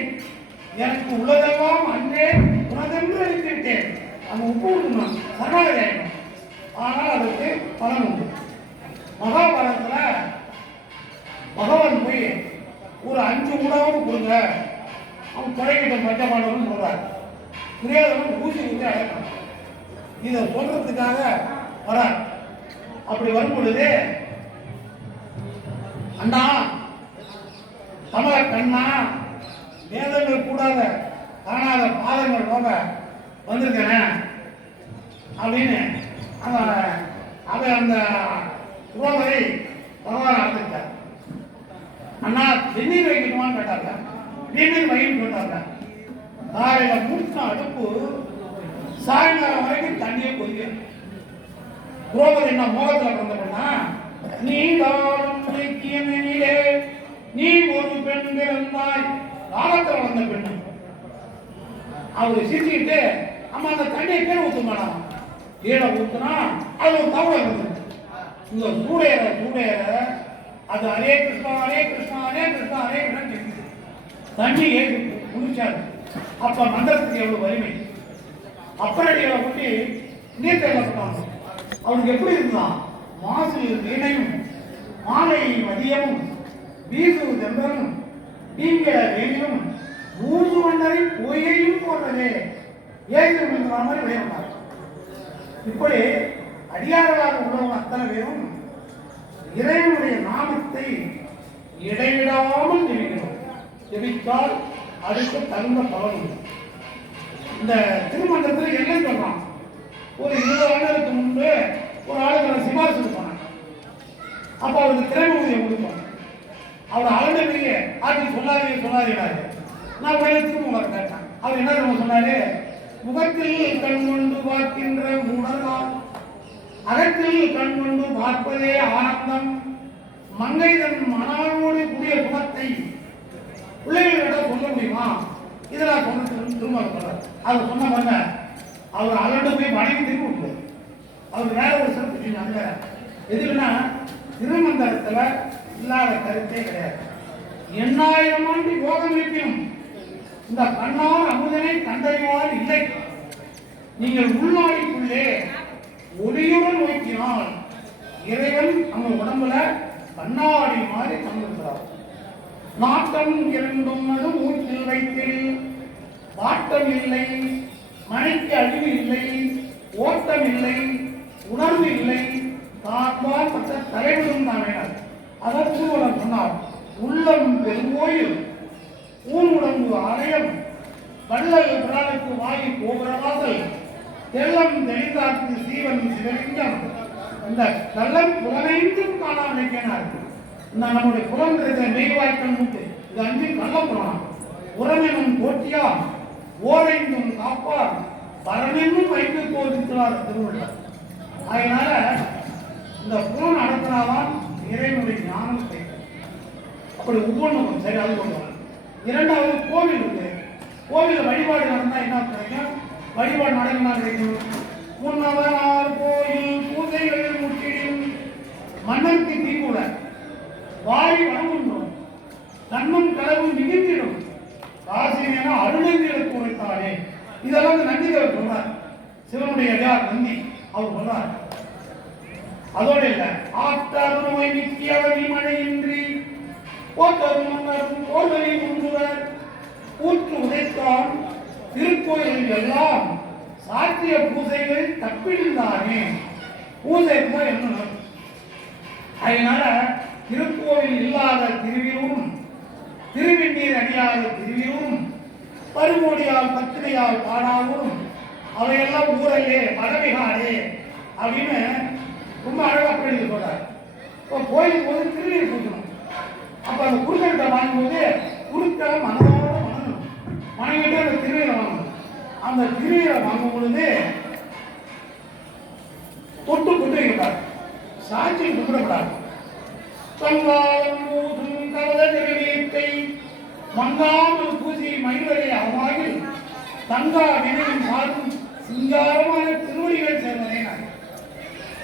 எனக்கு உள்ளதெல்லாம் அன்றே உனதென்று அளித்துவிட்டேன். அந்த உப்பு விடணும், சரணாகதி ஆயிடும். ஆனால் அதுக்கு பலன் உண்டு. மகாபாரதத்துல பகவான் போய் ஒரு 5 ஊடாவது கொடுங்க, அவன் தொலைக்கிட்ட பஞ்சபாண்டவன் சொல்றார். துரியோதனன் ஊசி ஊற்றி அழைக்கிறான். இதை சொல்றதுக்காக வரார். அப்படி வரும் பொழுது, அண்ணா கமல கண்ணா வேதங்கள் கூடாத காணாத பாதங்கள் போக வந்திருக்கேன் அப்படின்னு அந்த உறவை பகவான் ஆரம்பித்தார். அண்ணா வெந்நீர் வைக்கணுமான்னு கேட்டாங்க. வெந்நீர் வைன்னு கேட்டாங்க. காலையில மூணு அடுப்பு சாயங்காலம் வரைக்கும் தண்ணியை கொதிக்க. துரோபதி என்ன மோகத்துல பிறந்தப்பண்ணா, நீ தானும் முளைக்கியனிலே நீ ஒரு பெண் பிறந்தாய், காலத்தில் வளர்ந்த பெண்ணு. அவரு சிரிச்சுக்கிட்டு, அம்மா அந்த தண்ணியை கீழே ஊத்துமாடா. கீழே ஊத்துனா அது ஒரு தவளை இருந்தது. இந்த சூடையற அது ஹரே கிருஷ்ணா ஹரே கிருஷ்ணா ஹரே கிருஷ்ணா ஹரே கிருஷ்ணா தண்ணி ஏறி குளிச்சாரு. அப்ப மந்திரத்துக்கு எவ்வளவு வலிமை. அப்பரடிகளை கொண்டு நீர்த்தை கலப்பாங்க. அவனுக்கு எப்படி இருந்தான்? மாசு வீணையும் மாலை மதியமும் வீசு தென்றலும் நீங்கள வேலியும் மூன்று மன்னரை பொய்யையும் போடுறதே ஏற்று மாதிரி விளையாண்டார். இப்படி அடியார்களாக உள்ளவங்க அத்தனை பேரும் இறைவனுடைய நாமத்தை இடைவிடாமல் ஜெபிக்கணும். ஜெபித்தால் அதுக்கு தகுந்த பலன் உண்டு. இந்த திருமணத்தில் என்ன சொல்றான்? ஒரு 20 ஆண்டுகளுக்கு முன்பு ஒரு ஆளுக்கு சிபாரிசு பண்ணாங்க. அப்ப அவருக்கு திறமை ஊதியம் கொடுப்பாங்க. அவர் அலண்டமையே ஆட்சி சொல்லாதீங்க. நான் உடனே திரும்ப கேட்டேன். அவர் என்ன தெரியுமா சொன்னாரு? முகத்தில் கண் கொண்டு பார்க்கின்ற உணர்வான் அகத்தில் கண் கொண்டு பார்ப்பதே ஆனந்தம். மங்கை தன் மனாவோடு கூடிய குணத்தை பிள்ளைகளிடம் சொல்ல முடியுமா? இதெல்லாம் சொன்ன திரும்ப சொல்றார். அவர் சொன்ன பண்ண அவர் அலண்டு போய் மனைவி திரும்ப அவர் வேற ஒரு சிறப்பு அங்க எதுக்குன்னா திருமந்திரத்துல இல்லாத கருத்தே கிடையாது. 8000 ஆண்டு யோகம் இருப்பினும் இந்த கண்ணார் அமுதனை கண்டறிவார் இல்லை. நீங்கள் உள்நாடிக்குள்ளே ஒளியுடன் நோக்கினால் இறைவன் நம்ம உடம்புல கண்ணாடி மாதிரி தந்திருக்கிறார். நாட்டம் இரண்டும் மூச்சில் வைத்தில் வாட்டம் இல்லை, மனைக்கு அழிவு இல்லை, ஓட்டம் இல்லை, உணர்வு இல்லை, தாழ்வார் மற்ற தலைவரும் தான் வேண்டார். அதான் திருவள்ளுவர் சொன்னார், உள்ளம் பெருங்கோயில் ஊன் உடம்பு ஆலயம் வள்ளல் பிரானுக்கு வாயு கோபுரவாசல் தெல்லம் தெளிந்தார்க்கு சீவன் சிவலிங்கம். இந்த கள்ளம் புலனைந்தும் காணாமல் இருக்கிறார். நம்முடைய புலம் இருக்கிற நெய்வாய்க்கல் மூட்டு இது 5 கள்ளம் புலம். உரமெனும் போட்டியா ஓரைந்தும் காப்பார் பரமென்னும் வைத்து போதிக்கிறார் திருவள்ளுவர். அதனால இந்த புலம் நடத்தினாதான் இறைவனுடைய ஞானம் கிடைக்கும். அப்படி ஒவ்வொன்றும் சரி அது கொண்டு. இரண்டாவது கோவில் இருக்கு. கோவில் வழிபாடு நடந்தா என்ன கிடைக்கும்? வழிபாடு நடந்தா கிடைக்கும். முன்னவனார் கோயில் பூஜைகளில் முற்றிடும் மன்னருக்கு தீக்கூட வாரி வணங்குன்றோம் நன்மன் களவு மிகுந்திடும் காசினா அருணங்களுக்கு உரைத்தாரே. இதெல்லாம் நந்திதேவர் சொல்றார். சிவனுடைய யார் நந்தி அவர் சொல்றார். அதோட இல்ல ஆற்றார் நோய் நிற்கியவர் மழையின்றி போத்தரும் மன்னரும் போர்வழி முந்துவர் ஊற்று உதைத்தான் திருக்கோயிலில் எல்லாம் சாத்திய பூஜைகள் தப்பிடுந்தானே. பூஜை தான் என்ன? அதனால திருக்கோவில் இல்லாத திருவியூரும் திருவிண்ணீர் அடியாத திருவியூரும் பருமோடியால் பத்திரையால் பாடாவும் அவையெல்லாம் ஊரையே பதவிகாடே அப்படின்னு ரொம்ப அழகா பண்ணி சொல்றாரு. இப்போ கோயிலுக்கு போது திருநீர் பூசணும். அப்ப அந்த குருக்கிட்ட வாங்கும்போது குருக்களை மனதோட வணங்கணும். வணங்கிட்டு அந்த திருநீரை வாங்கணும். அந்த திருநீரை வாங்கும் பொழுது தொட்டு கொண்டு வைக்கிறார். சாட்சி கும்பிடப்படாது. தங்காலம் மூதும் கவல திருநீர்த்தை மங்காமல் பூசி மனிதரை அவ்வாயில் தங்கா நினைவின் சார்பும் சிங்காரமான திருவடிகள் சேர்வதே நான்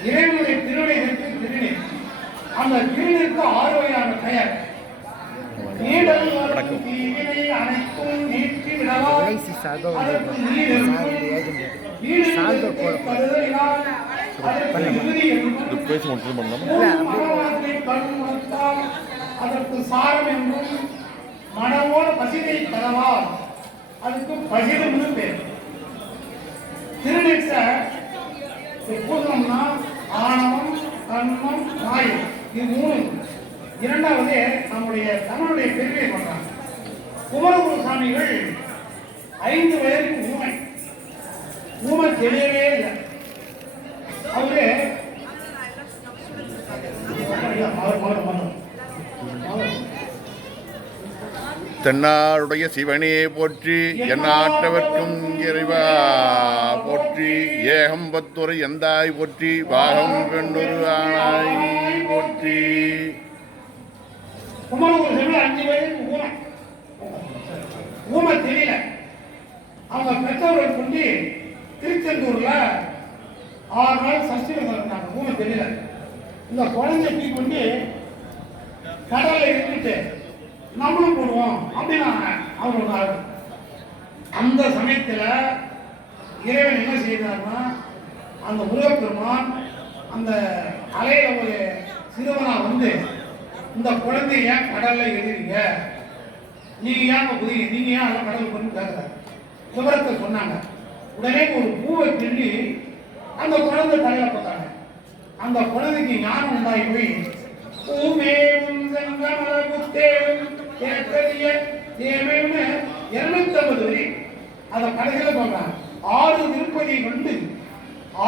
இறைவனுடைய திருவடிகளுக்கு திருநீர். அந்த திருநீருக்கு 6 வகையான பெயர். நீடல் தீவினை அனைத்தும் நீக்கி விடலாம். அதற்கு நீர் அதற்கு சாரம் என்றும் மனவோடு பசிதை தரவால் அதுக்கு பசிதம்னு பேர். திருநீர் பூசணம்னா ஆணவம் கண்மம் மாயம் இது 3. இரண்டாவது நம்முடைய தமிழுடைய பெருமையை பண்றாங்க. குமரகுரு சாமிகள் 5 வயதுக்கு ஊமை தெரியவே இல்லை. அவரு தென்னாடுடைய சிவனே போற்றி எந்நாட்டவர்க்கும் இறைவா போற்றி ஏகம்பத்துறை எந்தாய் போற்றி பாகம் பெண்ணொரு ஆனாய் போற்றி. குமரகுரு 5 வயதுக்கு ஊமை தெரியல. அவங்க பெற்றோர்கள் கொண்டு திருச்செந்தூர்ல 6 நாள் சஷ்டி இருந்தாங்க. ஊமை தெரியல. இந்த குழந்தைக்கு கொண்டு கடல்ல இருந்துட்டு நம்மளும் போடுவோம் அப்படின்னாங்க அவரோட. அந்த சமயத்தில் இறைவன் என்ன செய்தார்னா அந்த முருகப்பெருமான் அந்த அலையில ஒரு சிறுவனா வந்து இந்த குழந்தைய கடல்ல எழுதிங்க, நீங்க ஏன் புதிய நீங்க ஏன் அதெல்லாம் கடல் பண்ணி கேட்கிறாரு. விவரத்தை சொன்னாங்க. உடனே ஒரு பூவை கிள்ளி அந்த குழந்தை தலையில போட்டாங்க. அந்த குழந்தைக்கு ஞானம் உண்டாகி போய் பூமேவும் செங்கமல புத்தேவும் தேக்கரிய தேவைன்னு 250 வரி அதை கடைசியில் சொல்றாங்க. 6 திருப்பதி கொண்டு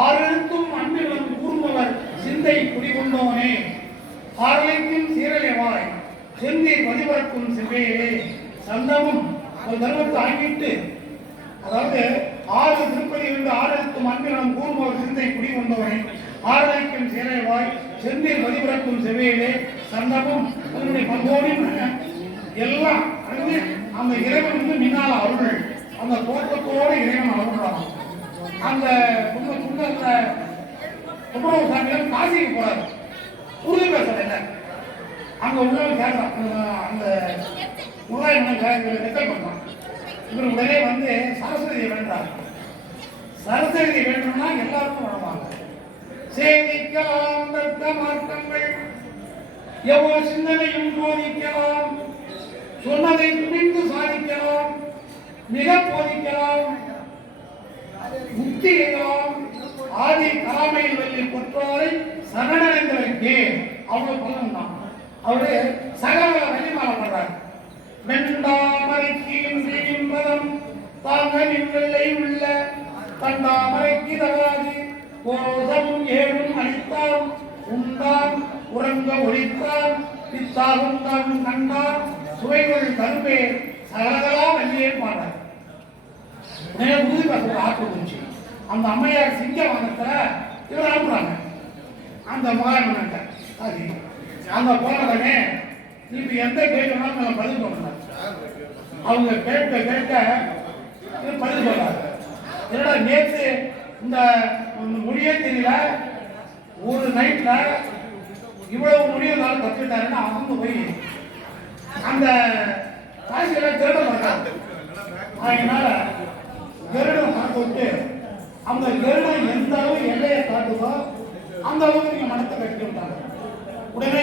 6 எழுத்தும் அன்பிலும் கூர்மவர் சிந்தை குடிகொண்டோனே ஆரலைக்கும் சீரலைவாய் செந்தி பதிவரக்கும் செவ்வையே சந்தமும் ஒரு தர்மத்தை ஆகிட்டு. அதாவது 6 திருப்பதி கொண்டு 6 எழுத்தும் அன்பிலும் கூர்மவர் சிந்தை குடிகொண்டோனே ஆரலைக்கும் சீரலைவாய் செந்தில் பதிவிறக்கும் செவ்வையிலே சந்தமும் அதனுடைய பங்கோடின்னு எல்லாம் அந்த இறைவன் வந்து மின்னால அருள் அந்த தோற்றத்தோடு இறைவன் அருள்றான். அந்த சுப்பிரமணிய சாமியார் காசிக்கு போறாரு. உருது பேசுறேன். அங்க உள்ளவங்க கேட்கறான், அந்த முருகாய் மன்னன் ரெக்கல் பண்றான். இவர் உடனே வந்து சரஸ்வதியை வேண்டாரு. சரஸ்வதி வேண்டும்னா எல்லாருக்கும் வழங்குவாங்க. சேதிக்கலாம் தர்க்க மார்க்கங்கள் எவ்வளவு சிந்தனையும் போதிக்கலாம், சொன்னதை துணிந்து சாதிக்கலாம், மிக போதிக்கலாம், முக்தி எல்லாம் ஆதி கலாமையில் வெள்ளி பொற்றாரை சரணடைந்தவருக்கு அவ்வளவு பலன் தான். அவரு சகல வழிமாலை பண்றாரு. வெண்டாமரைக்கு இன்பதம் தாங்களின் வெள்ளை உள்ள கண்டாமரைக்கு தகாது கோதமும் ஏழும் அளித்தால் உண்டான் உறங்க ஒழித்தால் பித்தாகும் தானும் கண்டான் சுவைகள் தருவே சகலகலா வள்ளியே பாடுறார். உறுதி ஆட்டு போச்சு. அந்த அம்மையார் சிங்கவனத்துல இவர் அனுப்புறாங்க அந்த மகாமன்ன. அது அங்க போனவனே இப்ப எந்த கேட்கணும் நம்ம பதில் சொல்லணும். அவங்க கேட்க கேட்க பதில் சொல்றாரு. என்னடா நேற்று இந்த மொழியே தெரியல, ஒரு நைட்ல இவ்வளவு மொழியெல்லாம் கற்றுக்கிட்டாருன்னு அவங்க போய் அந்த காசியெல்லாம் திருட மாட்டாங்க. அதனால கருடம் கணக்கு விட்டு அந்த கருடம் எந்த அளவு எல்லையை காட்டுதோ அந்த அளவுக்கு நீங்க மனத்தை கட்டி விட்டாங்க. உடனே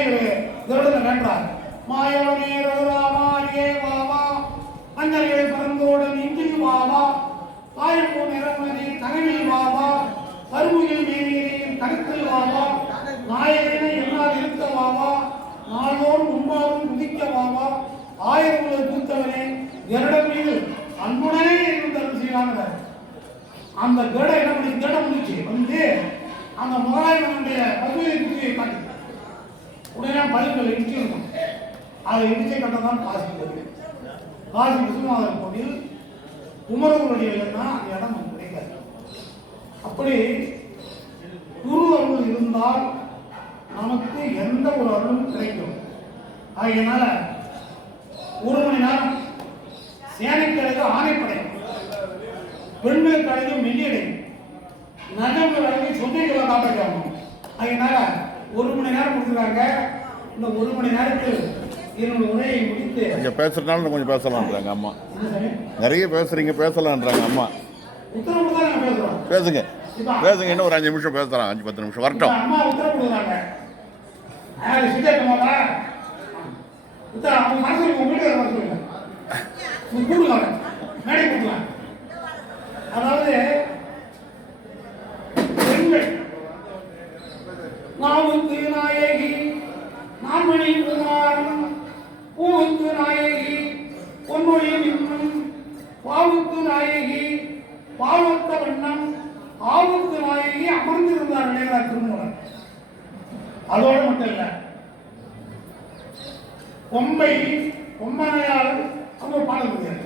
கருடனை வேண்டார். மாயவனே ரகுராமாரியே வாவா மஞ்சள்களை பறந்தோடு இஞ்சில் வாவா காயப்பூ நிறமதி கனவில் வாவா கருமுகில் மேனியின் கருத்தில் வாவா நாயகனை என்னால் இருக்க வாவா நாளோடு முன்பாலும் குதிக்க வாவா ஆயிரங்களை கூத்தவனே கருடம் மீது அன்புடனே இருந்து அருள் செய்வாங்க. அந்த கருடம் என்ன பண்ணி கருடம் முடிச்சு வந்து அந்த முகலாயனுடைய பகுதியை குதியை காட்டு உடனே பல்களை இடிச்சு இருக்கும். அதை இடிச்ச கட்டதான் காசி கோவில். காசி விஸ்வநாதர் கோவில் குமரகுருடைய இல்லைன்னா அந்த இடம் நமக்கு கிடைக்காது. அப்படி குரு அருள் இருந்தால் நமக்கு எந்த ஒரு அருளும் கிடைக்கும். அதனால ஒரு மணி நேரம் சேனைக்கு அழகு ஆணைப்படை, பெண்களுக்கு அழகு மெல்லியடை, நகங்கள் அழகு சொந்தைகளை காப்பாற்றணும். அதனால ஒரு மணி நேரம் கொடுக்குறாங்க. இந்த ஒரு மணி நேரத்தில் என்னோட உரையை முடித்து நீங்கள் பேசுகிறதுனால கொஞ்சம் பேசலான்றாங்க அம்மா. நிறைய பேசுகிறீங்க, பேசலான்றாங்க அம்மா. உத்தரவு தான் நாங்கள் பேசுகிறோம். பேசுங்க பேசுங்க, இன்னும் ஒரு 5 நிமிஷம் பேசலாம். 5-10 நிமிஷம் வரட்டும். அம்மா உத்தரவு கொடுக்குறாங்க. சித்தேக்கமாவா உத்தரவு அவங்க மனசுக்கு உங்க வீட்டுக்கு வர சொல்லுங்க. கூடுங்க மேடை கொடுக்கலாம். அதாவது பெண்கள் நாவுக்கு நாயகி நான்மணி குமாரன் பூவுக்கு நாயகி பொன்மொழியும் இன்னும் பாவுக்கு நாயகி பாவத்த வண்ணம் ஆவுக்கு நாயகி அமர்ந்திருந்தார் நினைவார் திருமூலன். அதோடு மட்டும் இல்ல, கொம்பை கொம்பனையால் அவங்க பாட முடியாது.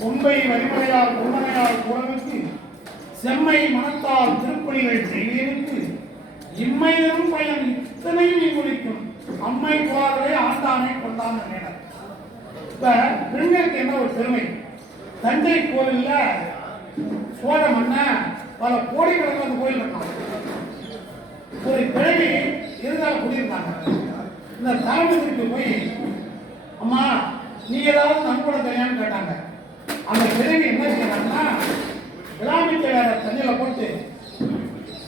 கொம்பை வரிமலையால் கொம்பனையால் குரலுக்கு செம்மை மனத்தால் திருப்பணிகள் செய்வதற்கு இம்மையிலும் பயன் இத்தனையும் இங்குளிக்கும் அம்மை குவாரே ஆண்டானை கொண்டான் நினைனர். இப்ப பெண்களுக்கு என்ன ஒரு பெருமை, தஞ்சை கோயில்ல சோழ மன்ன பல கோடிக்கணக்கில் அந்த கோயில் இருக்காங்க. ஒரு கிழவி இருந்தாலும் குடியிருந்தாங்க. இந்த தலைமைக்கு போய் அம்மா நீ ஏதாவது நன்கொடை தெரியான்னு கேட்டாங்க. அந்த கிழவி என்ன செய்யறாங்கன்னா விளாமிக்க வேற தண்ணியில போட்டு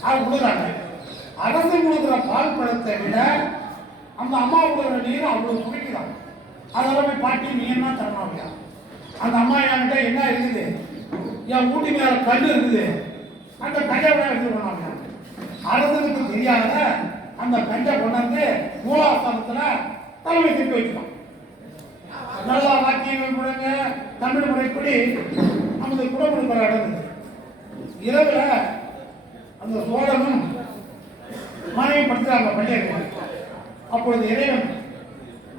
அது கொடுக்குறாங்க. அரசு கொடுக்குற பால் பழத்தை விட அந்த அம்மா கொடுக்குற நீர் அவ்வளவு சுவைக்குதான். அதெல்லாம் போய் பாட்டி நீ என்ன தரணும் அப்படியா? அந்த அம்மா என்கிட்ட என்ன இருக்குது, என் ஊட்டி மேல கல் இருக்குது, அந்த கஞ்சை விட எடுத்து போனாங்க. அரசனுக்கு தெரியாத அந்த கஞ்சை கொண்டாந்து மூலாஸ்தானத்துல தலைமை திருப்பி வச்சுக்கோம். நல்லா வாக்கியங்கள் முழுங்க தமிழ் முறைப்படி நமது குடமுழுக்கிற நடந்தது. இரவுல அந்த சோழனும் மனைவி படுத்துறாங்க பள்ளியர்கள். அப்பொழுது இறைவன்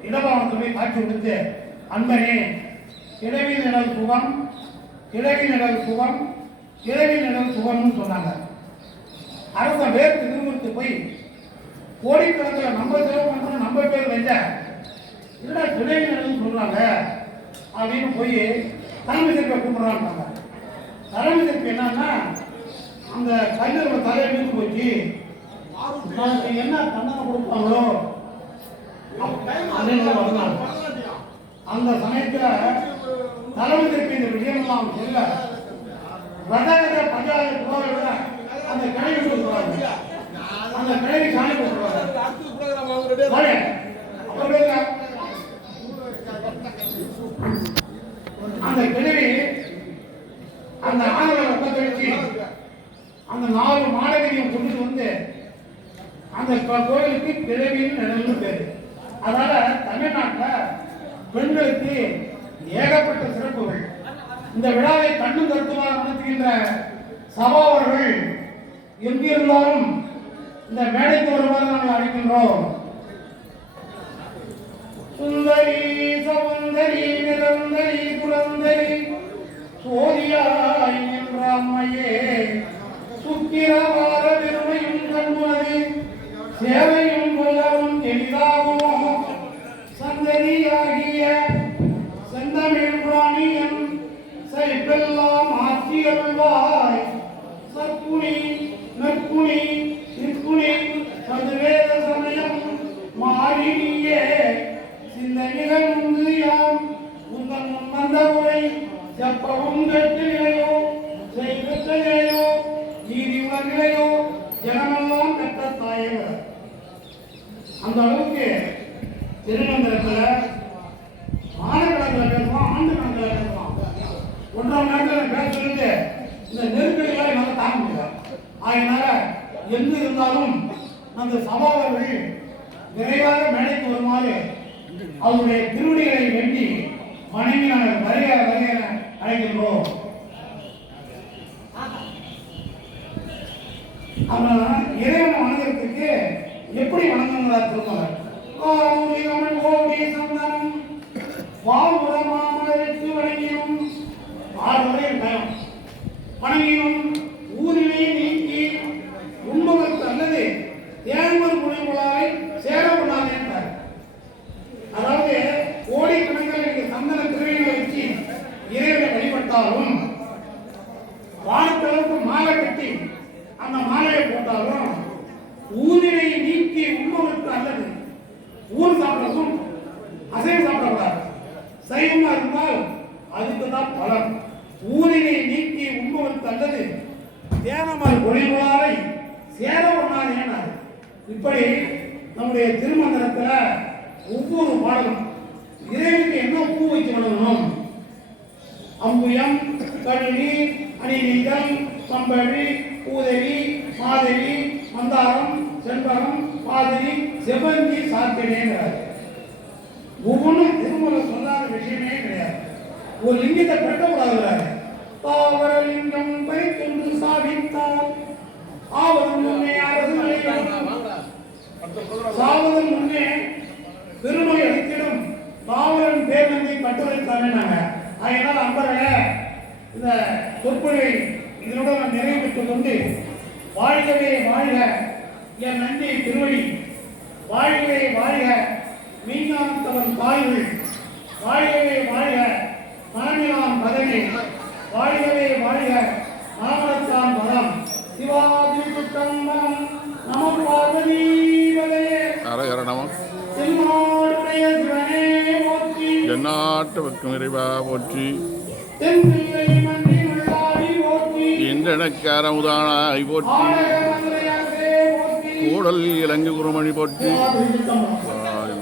இடபாவனத்தை போய் காட்சி கொடுத்து, அன்பனே இடவி நிழல் சுகம், இடவி நிழல் சுகம், இடவி நிழல் சுகம்னு சொன்னாங்க. அரசன் வேறு திருமணத்து போய் கோடிக்கணக்கில் நம்ம செலவு பண்றோம், நம்ம பேர் வெஞ்ச இல்ல இடவி நிழல் சொல்றாங்க அப்படின்னு போய் தலைமை திருப்ப கூப்பிடுறாங்க. தலைமை திருப்பி என்னன்னா அந்த கல்லூரி தலையை நின்று போச்சு. நாளைக்கு என்ன தண்டனை கொடுப்பாங்களோ அப்படின்னு வந்தாங்க. அந்த சமயத்துல தலைவருக்கு இந்த விஷயமெல்லாம் சொல்ல ரதகத பஞ்சாயத்து போகிறத அந்த கிழவி சொல்றாங்க. அந்த கிழவி சாணி போடுறாங்க. அந்த கிழவி அந்த ஆணவரை உட்காந்து வச்சு அந்த 4 மாடகரையும் கொண்டு வந்து அந்த கோயிலுக்கு கிழவின்னு நிழல்னு பேரு. அதனால தமிழ்நாட்டில் பெண்களுக்கு ஏகப்பட்ட சிறப்புகள். இந்த விழாவை கண்ணு கருத்துமாக நடத்துகின்ற சபாவர்கள் எங்கிருந்தாலும் இந்த மேடைக்கு வருமாறு நாங்கள் அழைக்கின்றோம். சுந்தரி சவுந்தரி நிரந்தரி குழந்தரி சோதியாய் என்ற அம்மையே சுக்கிரவார பெருமையும் கண்ணுவது சேவையும் கொள்ளவும் எளிதாகும் சந்ததியாகிய செந்தமிழ் பிராணியன் சைப்பெல்லாம் ஆட்சியல்வாய் சற்குணி நற்குணி நிற்குணி சதுவேத சமயம் மாறினியே சிந்தனைகள் உண்டு யாம் உங்கள் முன்வந்த உரை செப்பவும் கேட்கலையோ செய்கலையோ நீதி உணர்களையோ ஜனமெல்லாம் பெற்ற தாயவர். அந்த அளவுக்கு திருமந்திரத்தில் மாதக்கணக்கில் பேசலாம், ஆண்டு கணக்கில் பேசலாம். 1.5 மணி நேரத்தில் பேசுறது இந்த நெருக்கடிகளை என்னால் தாங்க முடியாது. அதனால எங்கு இருந்தாலும் அந்த சபாவர்கள் விரைவாக மேடைக்கு வருமாறு அவருடைய திருவடிகளை வேண்டி வணங்கி நாங்கள் வருக அழைக்கின்றோம். இறைவனை வணங்குறதுக்கு எப்படி வணங்குங்கிறார் திருமலர். ஓடி சந்தனம் வாழ்வுடமாமலருக்கு வணங்கியும் 6 முறை பயம் வணங்கியும் ஊரிலே நீக்கி உண்பதற்கு அல்லது தேர்வர் புனைவுளாரை சேரப்படாது என்றார். அதாவது கோடிக்கணக்கில் நீங்க சந்தன திருவிழா வச்சு இறைவனை வழிபட்டாலும் வானத்தளவுக்கு மாலை கட்டி அந்த மாலையை போட்டாலும் ஊரினை நீக்கி உண்பதற்கு அல்லது ஊர் சாப்பிடவும் அசைவம் சாப்பிடக்கூடாது. சைவமா இருந்தால் அதுக்கு தான் பலன். ஊரினை நீக்கி உண்பதற்கு அல்லது தேனமல் ஒளிவாரை சேர ஒன்றாது ஏனாது. இப்படி நம்முடைய திருமந்திரத்துல ஒவ்வொரு பாடலும் இறைவனுக்கு என்ன பூ வைத்து வணங்கணும். அம்புயம் கழுவி அணிநீதல் சம்பழி பூதவி மாதவி மந்தாரம் செண்பகம் பாதிரி செவ்வந்தி சாத்தினேங்கிறார். ஒவ்வொன்றும் திருமலை சொல்லாத விஷயமே கிடையாது. ஒரு லிங்கத்தை கட்டக்கூடாது. தாவர லிங்கம் பறிக்கொண்டு சாதித்தால் ஆவதன் முன்னே அரசு சாவதன் முன்னே பெருமை அளித்திடும் தாவரன் பேரந்தை கட்டுரைத்தாங்க. அதனால் அன்பர்களே இந்த சொற்பொழிவை இதனுடன் நிறைவு பெற்றுக் கொண்டு வாழ்கவே வாழ்க என் நன்றி திருவடி, வாழ்கவே வாழ்க மீனாத்தவன் தாய்கள், வாழ்கவே வாழ்க மனமிலான் பதவி, வாழ்கவே வாழ்க மனமரத்தான் பதம் சிவாதி குட்டம்பரம் நம பார்வதி வலையே தென்னாடுடைய சிவனே போற்றி எந்நாட்டவர்க்கும் இறைவா போற்றி தென்பிள்ளை மன்றி உள்ளாடி போற்றி இன்றெனக்கு அறமுதானாய் போற்றி ஆலய மந்திரையாகவே போற்றி கூடல் இலங்கு குருமணி போற்றி. சிவாதி குட்டம்பரம்